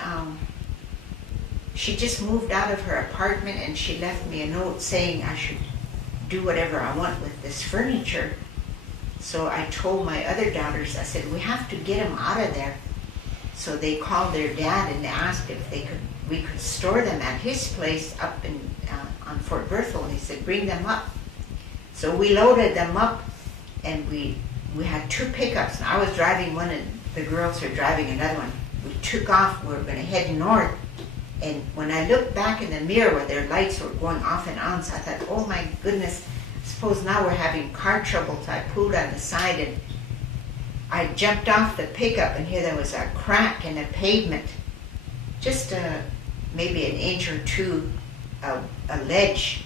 she just moved out of her apartment, and she left me a note saying I should do whatever I want with this furniture. So I told my other daughters, I said, we have to get them out of there. So they called their dad and they asked if we could store them at his place up on Fort Berthold. And he said, bring them up. So we loaded them up, and we had 2 pickups. And I was driving one and the girls were driving another one. We took off, we were going to head north. And when I looked back in the mirror where their lights were going off and on, so I thought, oh my goodness, suppose now we're having car trouble. So I pulled on the side and I jumped off the pickup, and here there was a crack in the pavement, just maybe an inch or two, a ledge.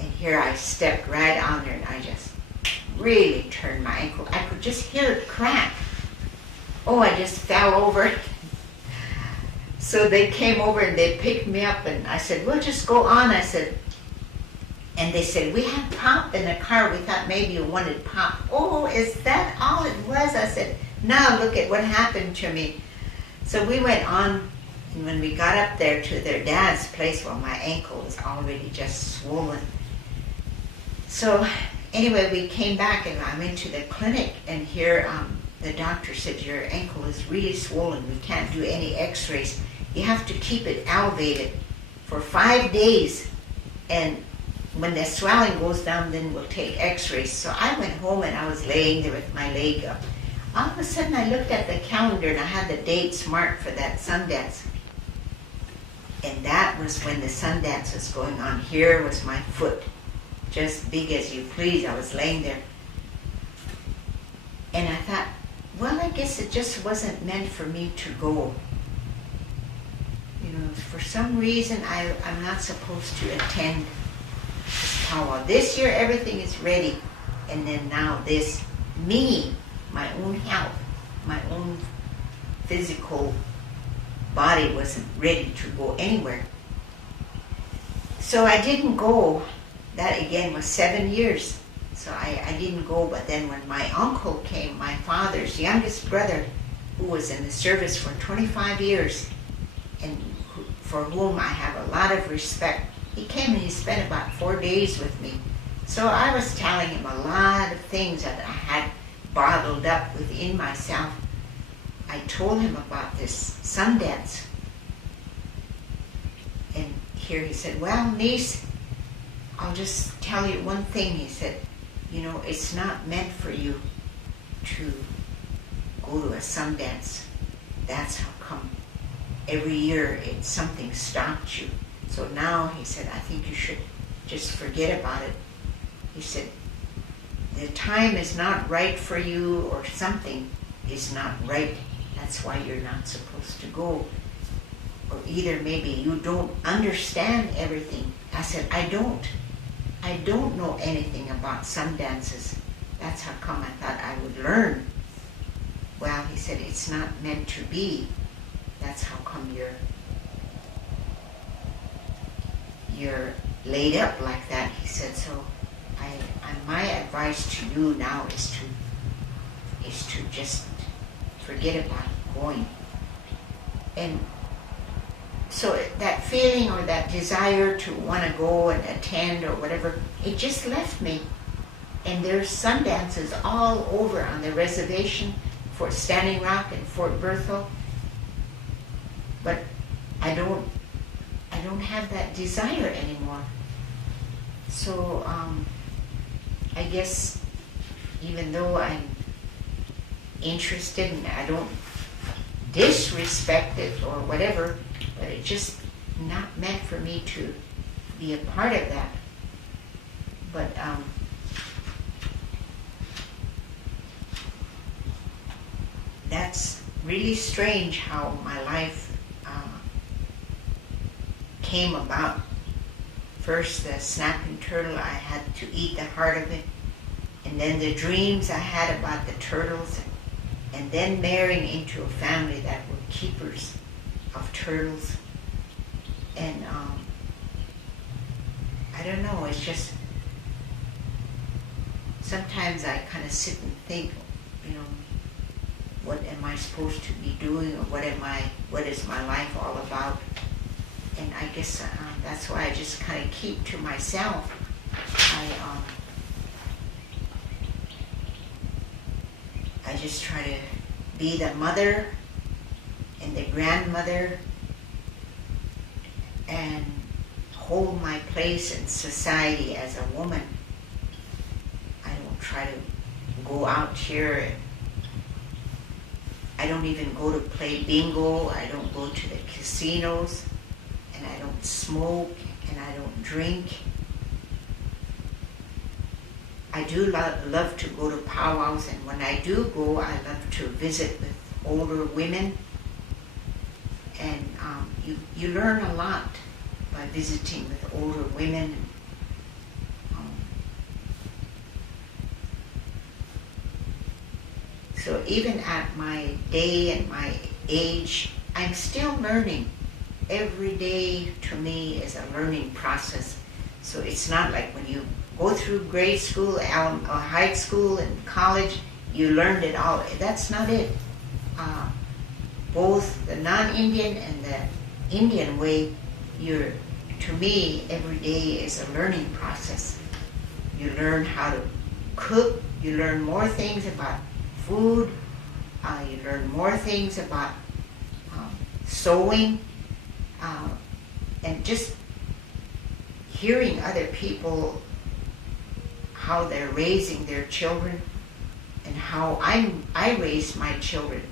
And here I stepped right on there, and I just really turned my ankle. I could just hear it crack. Oh, I just fell over. So they came over and they picked me up, and I said, we'll just go on. I said, and they said, we had pop in the car. We thought maybe you wanted pop. Oh, is that all it was? I said, now look at what happened to me. So we went on, and when we got up there to their dad's place, well, my ankle was already just swollen. So anyway, we came back, and I went to the clinic, and here the doctor said, your ankle is really swollen. We can't do any x-rays. You have to keep it elevated for 5 days, and when the swelling goes down, then we'll take x-rays. So I went home, and I was laying there with my leg up. All of a sudden, I looked at the calendar, and I had the dates marked for that Sundance. And that was when the Sundance was going on. Here was my foot, just big as you please. I was laying there. And I thought, well, I guess it just wasn't meant for me to go. You know, for some reason, I'm not supposed to attend this powwow. This year, everything is ready. And then now this, me, my own health, my own physical body wasn't ready to go anywhere. So I didn't go. That again was 7 years. So I didn't go, but then when my uncle came, my father's youngest brother, who was in the service for 25 years, and for whom I have a lot of respect, he came and he spent about 4 days with me. So I was telling him a lot of things that I had bottled up within myself. I told him about this Sundance. And here he said, well, niece, I'll just tell you one thing. He said, you know, it's not meant for you to go to a Sundance. That's how come every year something stopped you. So now, he said, I think you should just forget about it. He said, the time is not right for you, or something is not right. That's why you're not supposed to go. Or either maybe you don't understand everything. I said, I don't know anything about Sundances. That's how come I thought I would learn. Well, he said, it's not meant to be. That's how come you're laid up like that. He said, so my advice to you now is to just forget about going. And so that feeling or that desire to want to go and attend or whatever, it just left me. And there's Sundances all over on the reservation, Fort Standing Rock and Fort Berthold. But I don't have that desire anymore. So I guess even though I'm interested and I don't disrespect it or whatever, but it's just not meant for me to be a part of that. But that's really strange how my life came about. First, the snapping turtle, I had to eat the heart of it. And then the dreams I had about the turtles. And then marrying into a family that were keepers of turtles. And I don't know, it's just sometimes I kind of sit and think, you know, what am I supposed to be doing, or what is my life all about? And I guess that's why I just kind of keep to myself. I just try to be the mother and the grandmother and hold my place in society as a woman. I don't try to go out here. I don't even go to play bingo. I don't go to the casinos, and I don't smoke, and I don't drink. I do love to go to powwows, and when I do go, I love to visit with older women. And you learn a lot by visiting with older women. So even at my day and my age, I'm still learning. Every day to me is a learning process. So it's not like when you go through grade school, high school, and college, you learned it all. That's not it. Both the non-Indian and the Indian way, to me, every day is a learning process. You learn how to cook, you learn more things about food, you learn more things about sewing, and just hearing other people, how they're raising their children, and how I raised my children.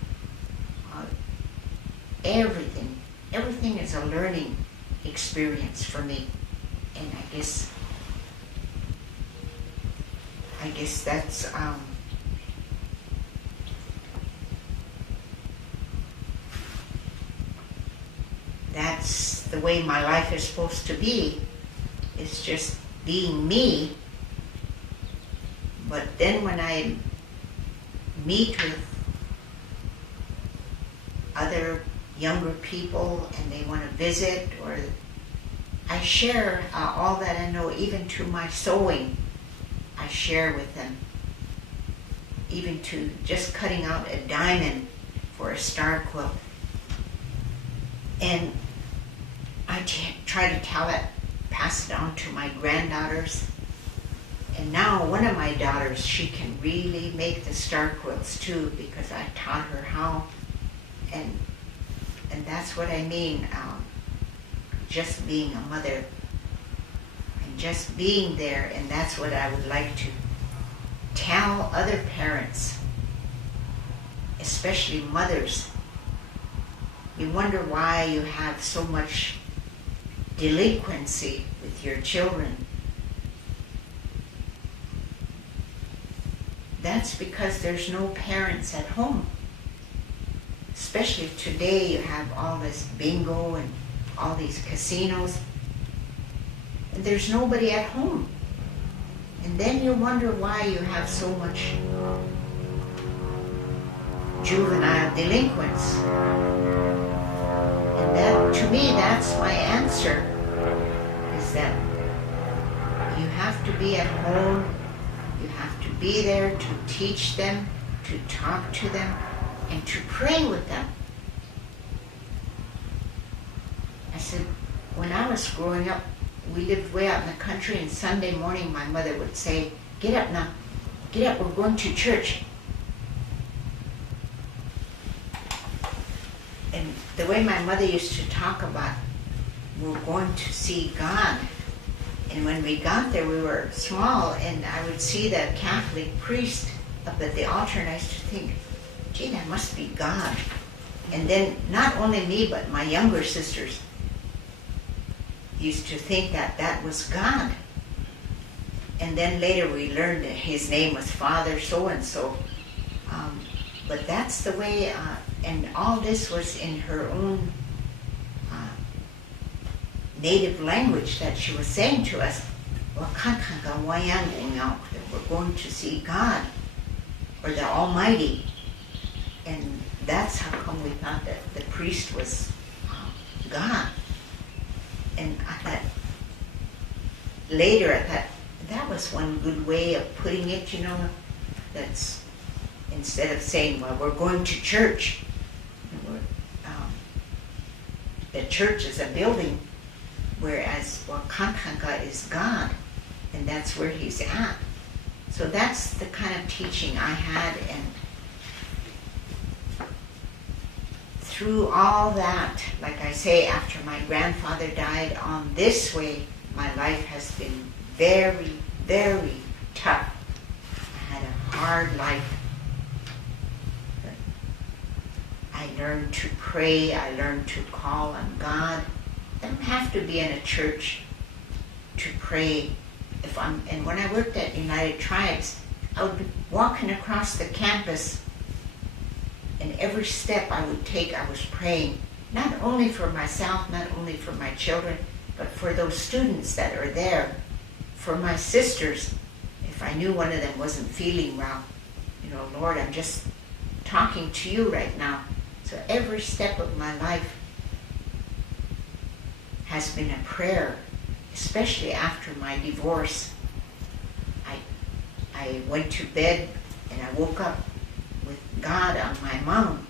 Everything is a learning experience for me, and I guess that's the way my life is supposed to be. It's just being me. But then when I meet with other younger people and they want to visit, or I share all that I know, even to my sewing, I share with them, even to just cutting out a diamond for a star quilt. And I try to tell it, pass it on to my granddaughters. And now one of my daughters, she can really make the star quilts too, because I taught her how. And that's what I mean, just being a mother and just being there. And that's what I would like to tell other parents, especially mothers. You wonder why you have so much delinquency with your children. That's because there's no parents at home. Especially today, you have all this bingo and all these casinos, and there's nobody at home. And then you wonder why you have so much juvenile delinquents. And that, to me, that's my answer, is that you have to be at home, you have to be there to teach them, to talk to them, and to pray with them. I said, when I was growing up, we lived way out in the country, and Sunday morning my mother would say, "Get up now, get up, we're going to church." And the way my mother used to talk about, we're going to see God. And when we got there, we were small, and I would see the Catholic priest up at the altar, and I used to think, gee, that must be God. And then not only me, but my younger sisters used to think that that was God. And then later we learned that his name was Father so-and-so. But that's the way, and all this was in her own native language that she was saying to us, we're going to see God, or the Almighty. And that's how come we thought that the priest was God. And I thought, later I thought, that was one good way of putting it, you know. That's instead of saying, well, we're going to church. The church is a building, whereas Wakantanka is God, and that's where he's at. So that's the kind of teaching I had, and through all that, like I say, after my grandfather died on this way, my life has been very, very tough. I had a hard life. I learned to pray, I learned to call on God. I don't have to be in a church to pray. And when I worked at United Tribes, I would be walking across the campus, and every step I would take, I was praying, not only for myself, not only for my children, but for those students that are there, for my sisters. If I knew one of them wasn't feeling well, you know, Lord, I'm just talking to you right now. So every step of my life has been a prayer, especially after my divorce. I went to bed and I woke up with God on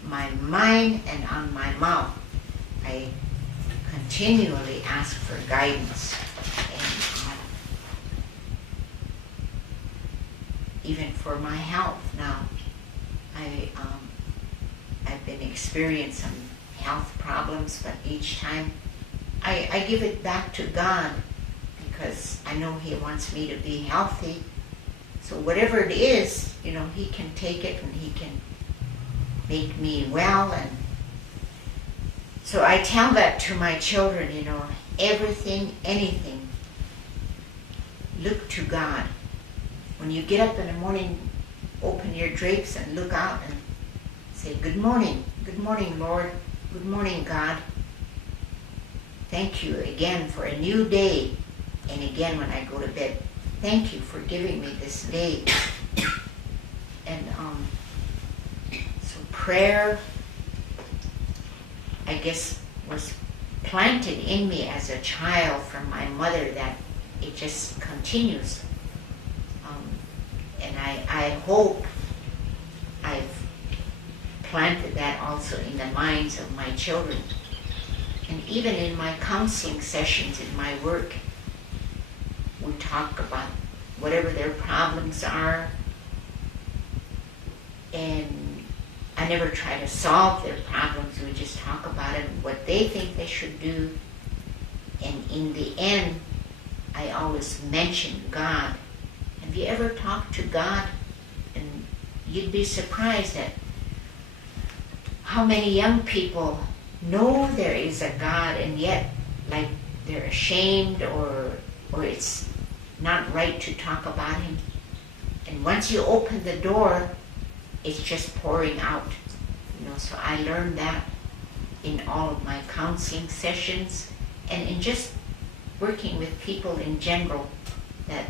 my mind and on my mouth. I continually ask for guidance, and even for my health now. I've been experiencing some health problems, but each time I give it back to God, because I know He wants me to be healthy. So whatever it is, you know, He can take it and He can make me well. And so I tell that to my children, you know, everything, anything, look to God. When you get up in the morning, open your drapes and look out and say, good morning, Lord, good morning, God. Thank you again for a new day. And again when I go to bed, thank you for giving me this day. And so prayer, I guess, was planted in me as a child from my mother, that it just continues. And I hope I've planted that also in the minds of my children. And even in my counseling sessions in my work, we talk about whatever their problems are, and I never try to solve their problems. We just talk about it, what they think they should do, and in the end, I always mention God. Have you ever talked to God? And you'd be surprised at how many young people know there is a God, and yet, like, they're ashamed or it's not right to talk about Him. And once you open the door, it's just pouring out. You know, so I learned that in all of my counseling sessions and in just working with people in general, that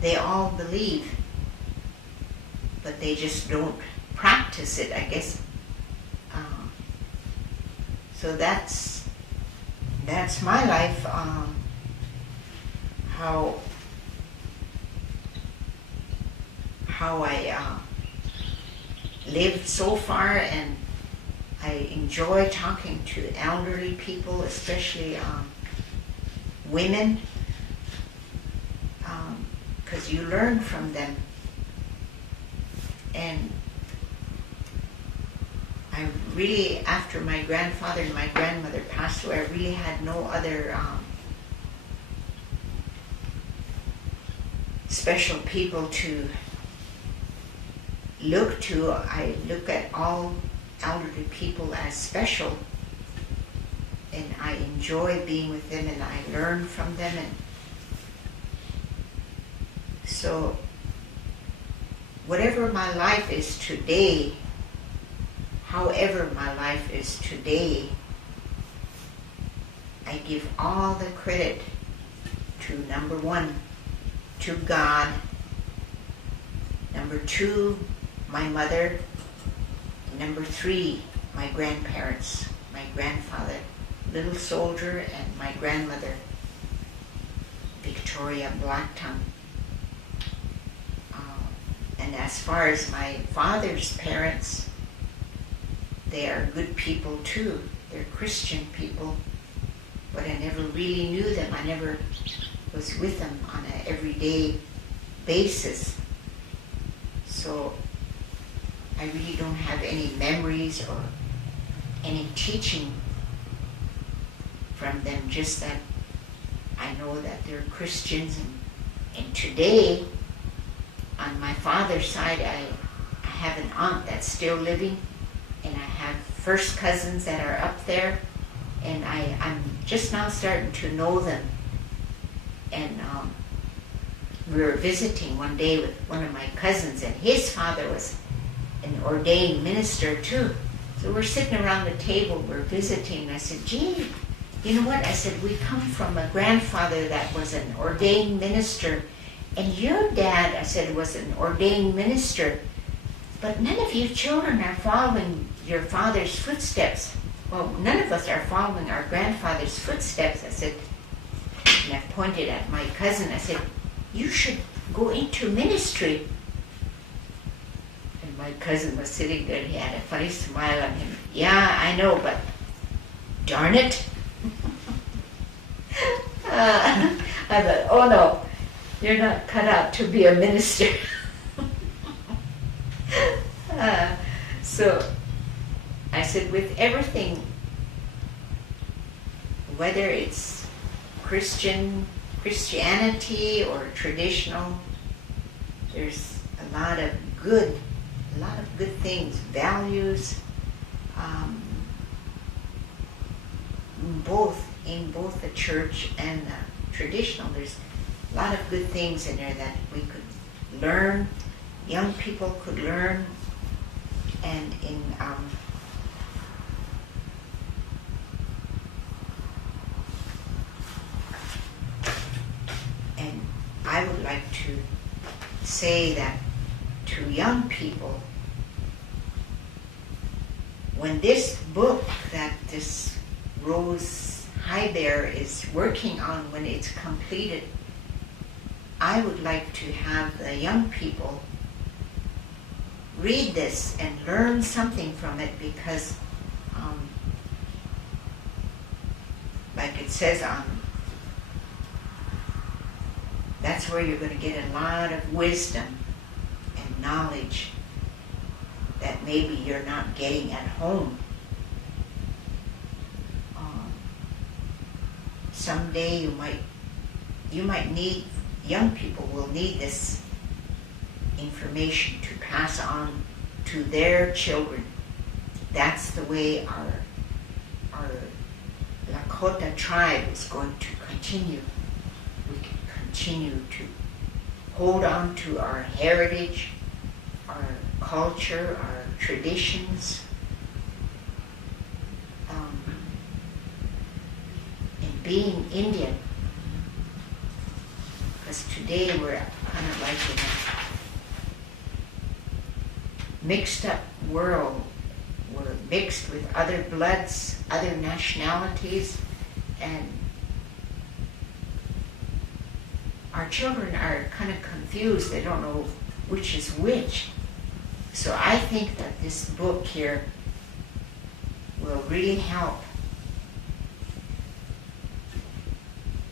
they all believe, but they just don't practice it, I guess. So that's my life. How I lived so far, and I enjoy talking to elderly people, especially women, because you learn from them. And I really, after my grandfather and my grandmother passed away, I really had no other special people to look to. I look at all elderly people as special, and I enjoy being with them, and I learn from them. And so whatever my life is today, however my life is today, I give all the credit to, number one, to God, number two, my mother, number three, my grandparents, my grandfather, little soldier, and my grandmother. Victoria Blacktongue. And as far as my father's parents, they are good people too. They're Christian people, but I never really knew them. I never was with them on an everyday basis. So I really don't have any memories or any teaching from them, just that I know that they're Christians. And today, on my father's side, I have an aunt that's still living, and I have first cousins that are up there, and I'm just now starting to know them. And we were visiting one day with one of my cousins, and his father was an ordained minister too. So we're sitting around the table, we're visiting, and I said, gee, you know what? I said, we come from a grandfather that was an ordained minister, and your dad, I said, was an ordained minister, but none of you children are following your father's footsteps. Well, none of us are following our grandfather's footsteps, I said. And I pointed at my cousin, I said, you should go into ministry. And my cousin was sitting there, and he had a funny smile on him. Yeah, I know, but darn it. I thought, oh no, you're not cut out to be a minister. So I said, with everything, whether it's Christianity or traditional, there's a lot of good things, values, in both the church and the traditional. There's a lot of good things in there that we could learn, young people could learn, and I would like to say that to young people, when this book that this Rose Highbear is working on, when it's completed, I would like to have the young people read this and learn something from it, because like it says that's where you're going to get a lot of wisdom and knowledge that maybe you're not getting at home. Someday you might need, young people will need this information to pass on to their children. That's the way our Lakota tribe is going to continue. We can continue to hold on to our heritage, our culture, our traditions, and being Indian. Because today we're kind of like in a mixed up world. We're mixed with other bloods, other nationalities, and our children are kind of confused. They don't know which is which. So I think that this book here will really help.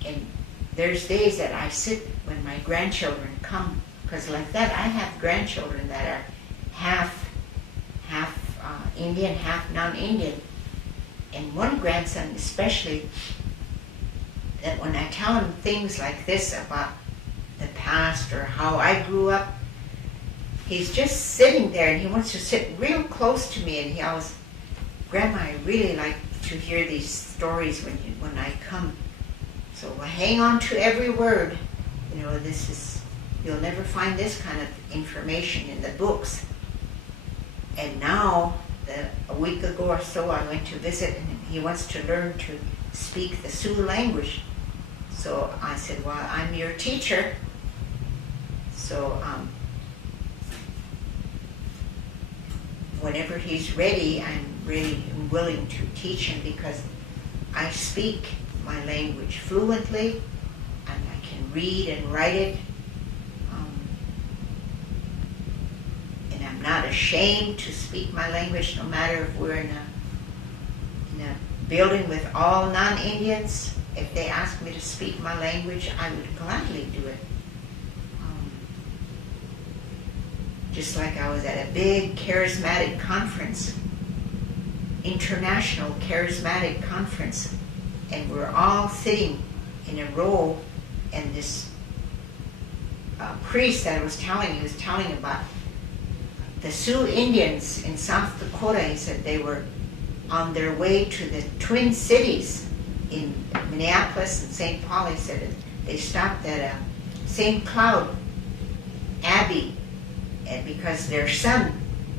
And there's days that I sit when my grandchildren come, because like that, I have grandchildren that are half Indian, half non-Indian. And one grandson especially, that when I tell him things like this about the past or how I grew up, he's just sitting there and he wants to sit real close to me, and he always, Grandma, I really like to hear these stories when I come. So hang on to every word. You know, you'll never find this kind of information in the books. And now, a week ago or so, I went to visit, and he wants to learn to speak the Sioux language. So I said, well, I'm your teacher. So whenever he's ready, I'm really willing to teach him, because I speak my language fluently, and I can read and write it. And I'm not ashamed to speak my language, no matter if we're in a building with all non-Indians. If they ask me to speak my language, I would gladly do it. Just like I was at a big charismatic conference, international charismatic conference, and we're all sitting in a row, and this priest that I was telling, he was telling about the Sioux Indians in South Dakota. He said they were on their way to the Twin Cities in Minneapolis and St. Paul. He said they stopped at St. Cloud Abbey, and because their son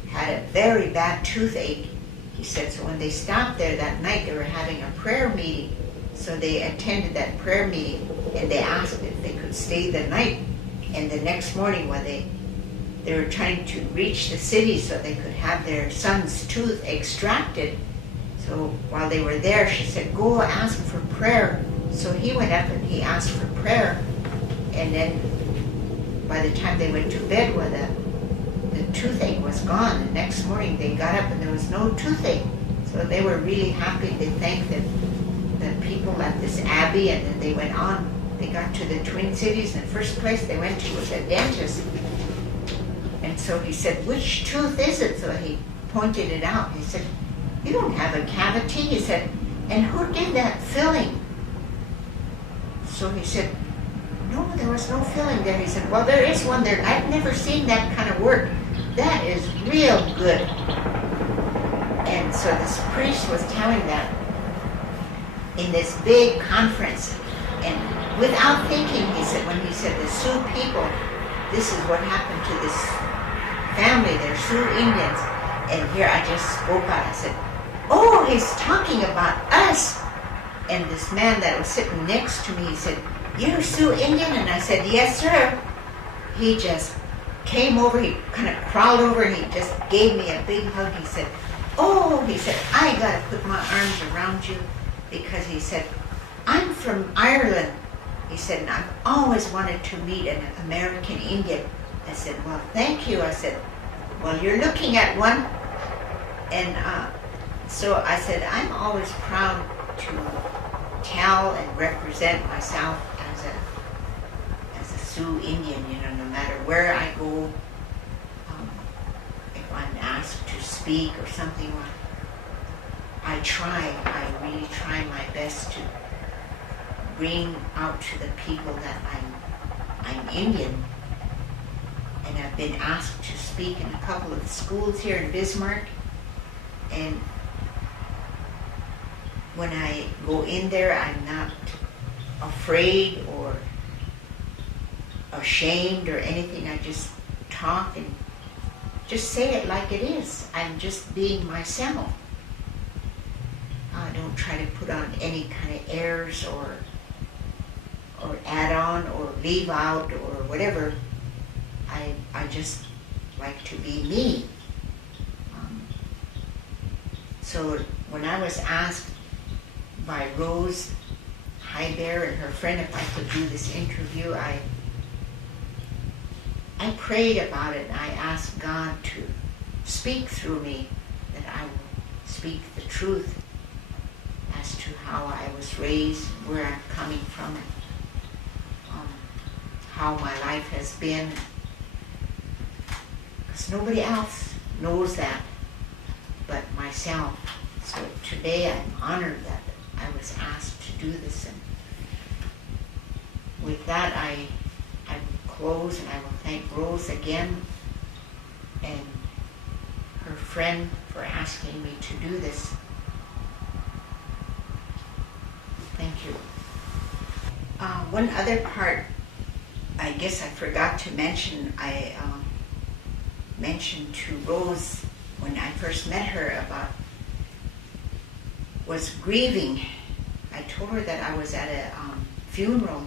had a very bad toothache, he said, so when they stopped there that night, they were having a prayer meeting. So they attended that prayer meeting, and they asked if they could stay the night. And the next morning, when they were trying to reach the city so they could have their son's tooth extracted. So while they were there, she said, go ask for prayer. So he went up and he asked for prayer. And then by the time they went to bed, well, the toothache was gone. The next morning they got up and there was no toothache. So they were really happy. They thanked the people at this abbey, and then they went on. They got to the Twin Cities, and the first place they went to was a dentist. And so he said, which tooth is it? So he pointed it out. He said, you don't have a cavity. He said, and who did that filling? So he said, no, there was no filling there. He said, well, there is one there. I've never seen that kind of work. That is real good. And so this priest was telling that in this big conference. And without thinking, he said, when he said the Sioux people, this is what happened to this family, they're Sioux Indians. And here I just spoke out. I said, oh, he's talking about us. And this man that was sitting next to me, he said, you're Sioux Indian? And I said, yes, sir. He just came over, he kind of crawled over, and he just gave me a big hug. He said, oh, he said, I got to put my arms around you, because he said, I'm from Ireland. He said, and I've always wanted to meet an American Indian. I said, well, thank you. I said, well, you're looking at one. And so I said, I'm always proud to tell and represent myself as a Sioux Indian, no matter where I go. If I'm asked to speak or something, I really try my best to bring out to the people that I'm Indian. And I've been asked to speak in a couple of schools here in Bismarck. And when I go in there, I'm not afraid or ashamed or anything. I just talk and just say it like it is. I'm just being myself. I don't try to put on any kind of airs or add on or leave out or whatever. I just like to be me. So when I was asked by Rose Highbear and her friend if I could do this interview, I prayed about it. I asked God to speak through me, that I will speak the truth as to how I was raised, where I'm coming from, how my life has been. Because nobody else knows that but myself. So today I'm honored that I was asked to do this. And with that, I will close, and I will thank Rose again and her friend for asking me to do this. Thank you. One other part, I guess I forgot to mention. I mentioned to Rose when I first met her was grieving. I told her that I was at a funeral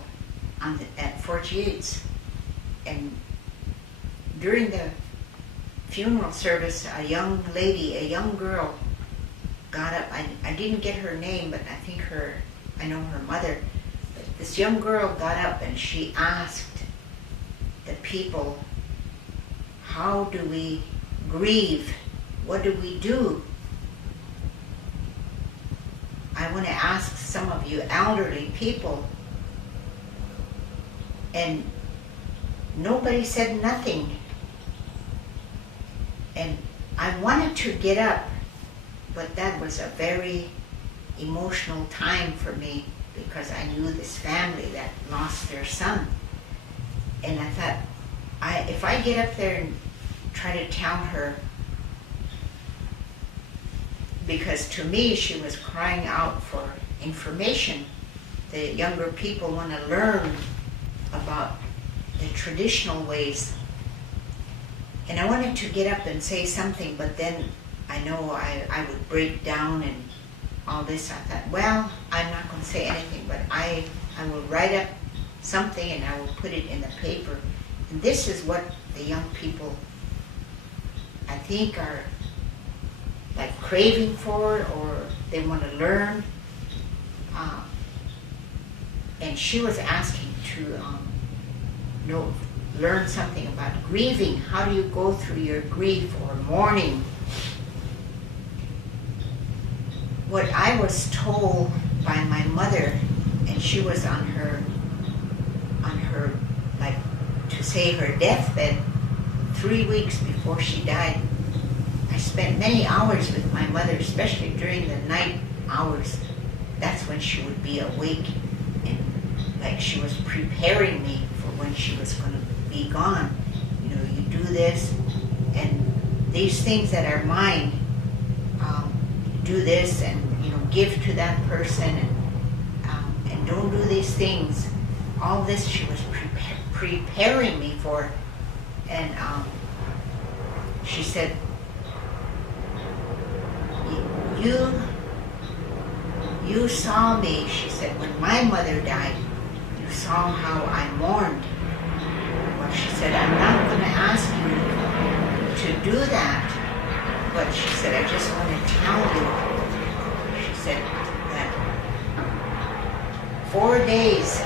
at Fort Yates, and during the funeral service, a young lady, a young girl, got up. I didn't get her name, but I know her mother. But this young girl got up and she asked the people, how do we grieve? What do we do? I want to ask some of you elderly people. And nobody said nothing. And I wanted to get up, but that was a very emotional time for me because I knew this family that lost their son. And I thought, if I get up there and try to tell her, because to me she was crying out for information. The younger people want to learn about the traditional ways. And I wanted to get up and say something, but then I know I would break down and all this. I thought, well, I'm not going to say anything, but I will write up something and I will put it in the paper. And this is what the young people, I think, are like craving for, or they want to learn. And she was asking to learn something about grieving. How do you go through your grief or mourning? What I was told by my mother, and she was on her, like, to say her deathbed 3 weeks before she died. I spent many hours with my mother, especially during the night hours. That's when she would be awake, and like she was preparing me for when she was going to be gone. You know, you do this, and these things that are mine, do this, and you know, give to that person, and don't do these things. All this she was preparing me for, and she said, You saw me, she said, when my mother died, you saw how I mourned. Well, she said, I'm not going to ask you to do that, but she said, I just want to tell you, she said, that 4 days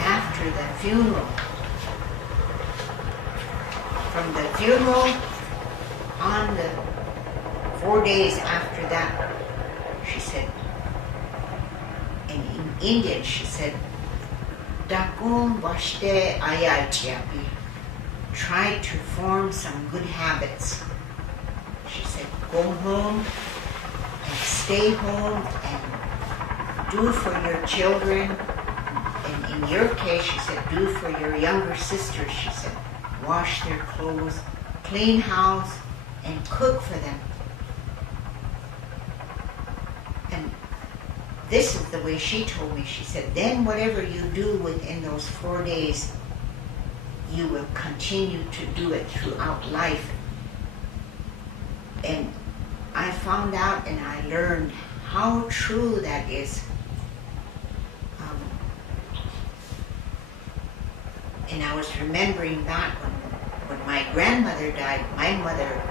after the funeral, from the funeral on the 4 days after that, she said, and in Indian she said, Dakun Washte Ayatyapi, try to form some good habits. She said, go home and stay home and do for your children. And in your case, she said, do for your younger sisters. She said, wash their clothes, clean house, and cook for them. And this is the way she told me. She said, then whatever you do within those 4 days, you will continue to do it throughout life. And I found out and I learned how true that is. And I was remembering back when my grandmother died, my mother,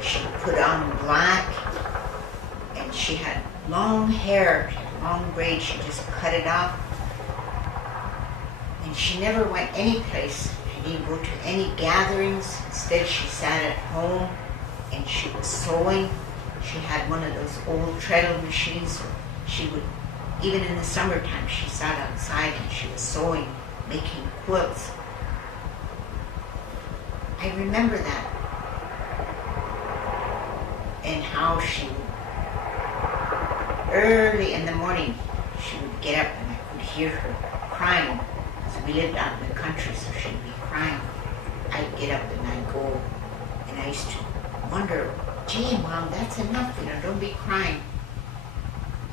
she put on black, and she had long hair, long braids. She just cut it off. And she never went any place. She didn't go to any gatherings. Instead, she sat at home and she was sewing. She had one of those old treadle machines. So she would, even in the summertime, she sat outside and she was sewing, making quilts. I remember that. And how she would, early in the morning, she would get up and I could hear her crying. Because we lived out in the country, so she'd be crying. I'd get up and I'd go, and I used to wonder, gee, Mom, that's enough, don't be crying.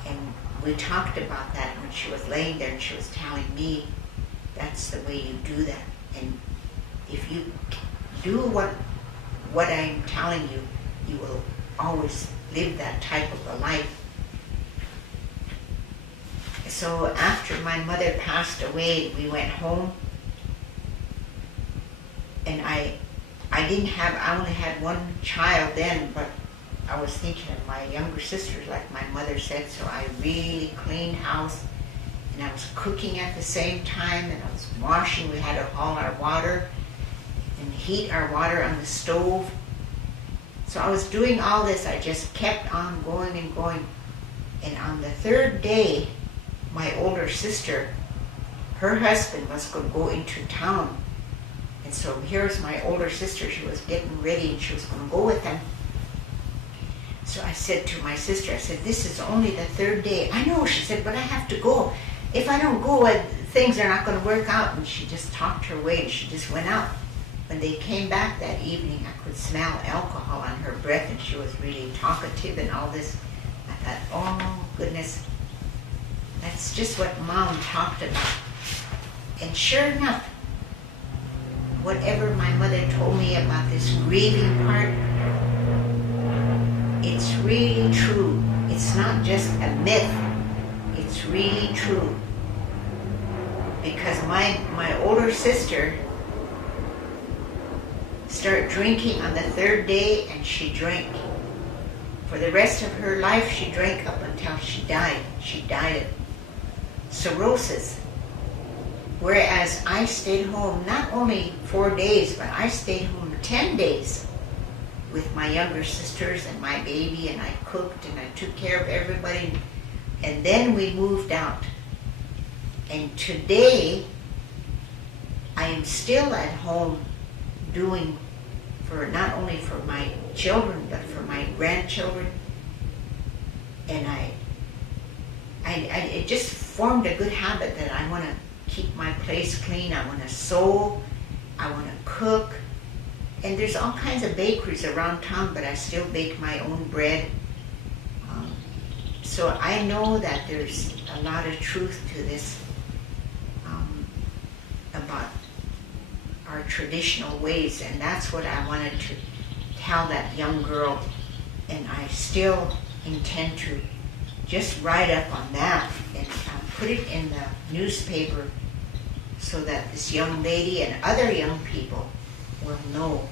And we talked about that when she was laying there and she was telling me, that's the way you do that. And if you do what I'm telling you, you will always live that type of a life. So after my mother passed away, we went home, and I only had one child then, but I was thinking of my younger sisters, like my mother said, so I really cleaned house, and and I was cooking at the same time, and I was washing. We had to haul our water and heat our water on the stove. So I was doing all this. I just kept on going and going. And on the third day, my older sister, her husband was going to go into town. And so here's my older sister. She was getting ready and she was going to go with him. So I said to my sister, I said, this is only the third day. I know, she said, but I have to go. If I don't go, things are not going to work out. And she just talked her way and she just went out. When they came back that evening, I could smell alcohol on her breath, and she was really talkative and all this. I thought, oh goodness, that's just what Mom talked about. And sure enough, whatever my mother told me about this grieving part, it's really true. It's not just a myth. It's really true. Because my older sister started drinking on the third day, and she drank. For the rest of her life, she drank up until she died. She died of cirrhosis. Whereas I stayed home not only 4 days, but I stayed home 10 days with my younger sisters and my baby, and I cooked and I took care of everybody. And then we moved out. And today, I am still at home doing for not only for my children, but for my grandchildren. And it just formed a good habit that I want to keep my place clean. I want to sew. I want to cook. And there's all kinds of bakeries around town, but I still bake my own bread. So I know that there's a lot of truth to this about our traditional ways, and that's what I wanted to tell that young girl. And I still intend to just write up on that and put it in the newspaper so that this young lady and other young people will know.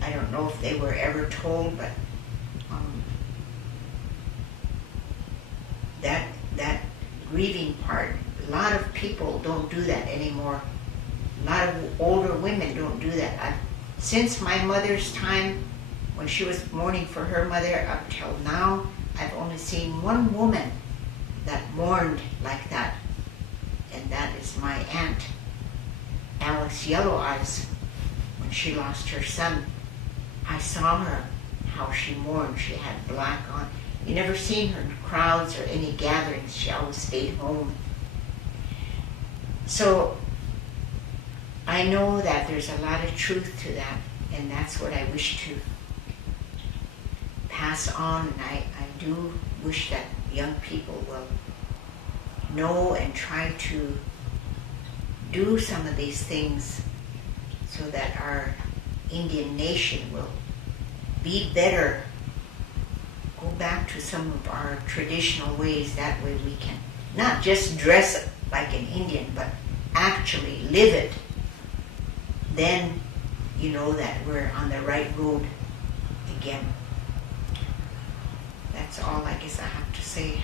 I don't know if they were ever told, but that grieving part, a lot of people don't do that anymore. A lot of older women don't do that. Since my mother's time, when she was mourning for her mother, up till now, I've only seen one woman that mourned like that, and that is my aunt, Alice Yellow Eyes. When she lost her son, I saw her, how she mourned. She had black on. You never seen her in crowds or any gatherings. She always stayed home. So I know that there's a lot of truth to that, and that's what I wish to pass on. And I do wish that young people will know and try to do some of these things so that our Indian nation will be better. Go back to some of our traditional ways. That way we can not just dress like an Indian, but actually live it. Then you know that we're on the right road again. That's all I guess I have to say.